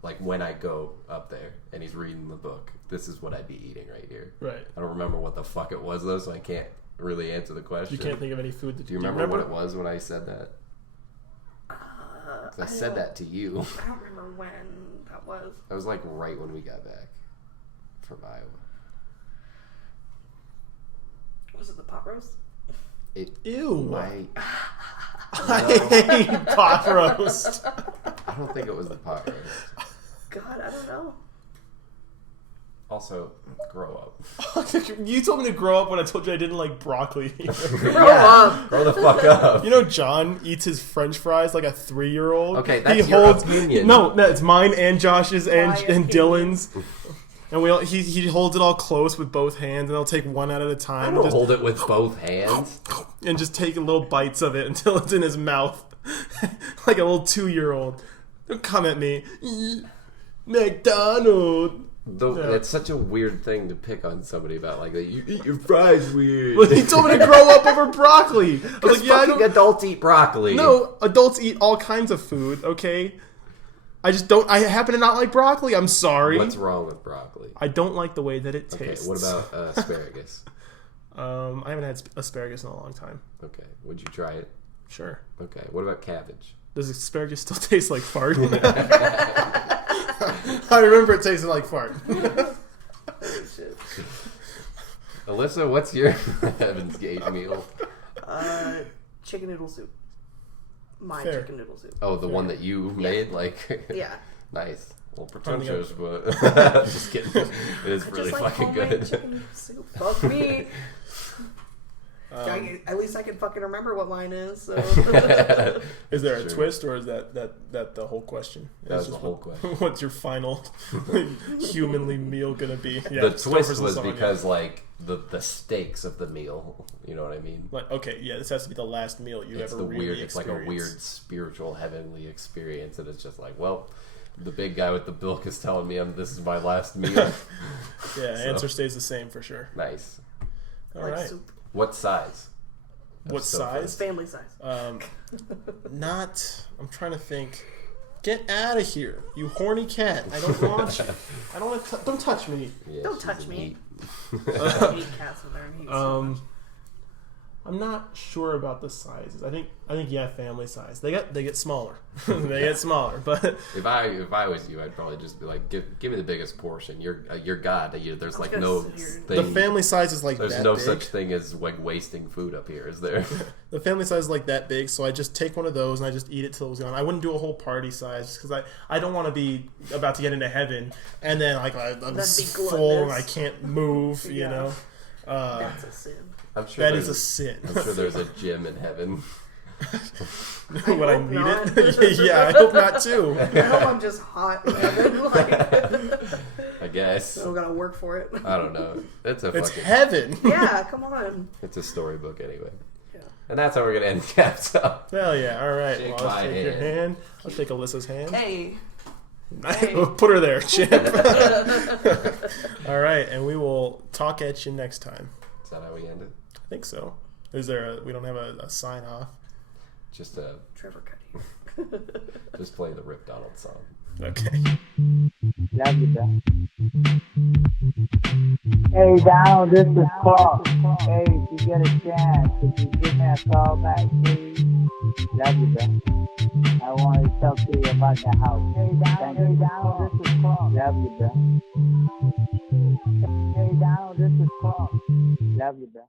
like when I go up there and he's reading the book, this is what I'd be eating right here. Right. I don't remember what the fuck it was though, so I can't really answer the question. You can't think of any food that Do you remember what it was when I said that? 'Cause I said that to you. I don't remember when that was. That was like right when we got back from Iowa. Was it the pot roast? Ew. My, I hate pot roast. I don't think it was the pot roast. God, I don't know. Also, grow up. You told me to grow up when I told you I didn't like broccoli. Grow up. Grow the fuck up. You know, John eats his French fries like a 3-year-old. Okay, that's your opinion. No, it's mine and Josh's and My opinion. Dylan's. And he holds it all close with both hands, and he'll take one out at a I time. don't And hold it with both hands. and just take little bites of it until it's in his mouth, like a little 2-year-old. Don't come at me, McDonald. Though Yeah. it's such a weird thing to pick on somebody about, like that. You eat your fries weird. Well, he told me to grow up over broccoli. I was like, yeah, I don't. Adults eat broccoli. No, adults eat all kinds of food. Okay, I just don't. I happen to not like broccoli. I'm sorry. What's wrong with broccoli? I don't like the way that it Okay, tastes. what about asparagus? I haven't had asparagus in a long time. Okay, would you try it? Sure. Okay, what about cabbage? Does asparagus still taste like fart? I remember it tasted like fart. Holy shit. Alyssa, what's your Heaven's Gate meal? Chicken noodle soup. My Fair. chicken noodle soup. Oh, the one that you made? Like, Yeah. nice. Well, Trying to pretentious, but just kidding. It is really Just like fucking homemade good. chicken noodle soup. Fuck me. At least I can fucking remember what mine is. So. Is there a Sure. twist, or is that the whole question? That It's was the just whole question. What's your final humanly meal gonna be? Yeah, The twist Stouffer's was lasagna. because, like, the stakes of the meal. You know what I mean? Like, okay, yeah, this has to be the last meal you It's ever the really weird. It's like a experience. weird spiritual heavenly experience, and it's just like, well, the big guy with the bilk is telling me this is my last meal. Yeah, So. answer stays the same for sure. Nice. I All like right. soup. What size? What so size? Family size. Not. I'm trying to think. Get out of here, you horny cat! I don't want you. I don't want to. Don't touch me. Yeah, Don't she's touch a me. neat- I hate cats in there and he's I'm not sure about the sizes. I think yeah, family size. They get smaller. They get smaller, but If I was you, I'd probably just be like, give me the biggest portion. You're God. There's like no thing. the family size is like There's that no big. such thing as like wasting food up here, is there? The family size is like that big, so I just take one of those and I just eat it till it was gone. I wouldn't do a whole party size because I don't want to be about to get into heaven and then like I'm be full and I gluttonous. can't move. You Yeah. know. That's a sin. I'm sure That is a sin. I'm sure there's a gym in heaven. Would I hope need not. it? Yeah, I hope not too. I hope I'm just hot in heaven. Like, I guess. I don't gotta work for it. I don't know. It's fucking heaven. Yeah, come on. It's a storybook anyway. Yeah. And that's how we're gonna end Caps Up. Hell yeah! All right. Shake Well, I'll my shake your hand. hand. I'll shake Alyssa's hand. Hey. Put her there, Chip. All right, and we will talk at you next time. Is that how we end it? I think so. Is there we don't have a sign off? Just Trevor Cuddy. just play the Rip Donald song. Okay. Love you, bro. Hey, Donald, this is Clark. Hey, if you get a chance, could you give me a call back, please? Love you, bro. I want to talk to you about the house. Hey, Donald, this is Clark. Love you, bro. Hey, Donald, this is Clark. Love you, bro.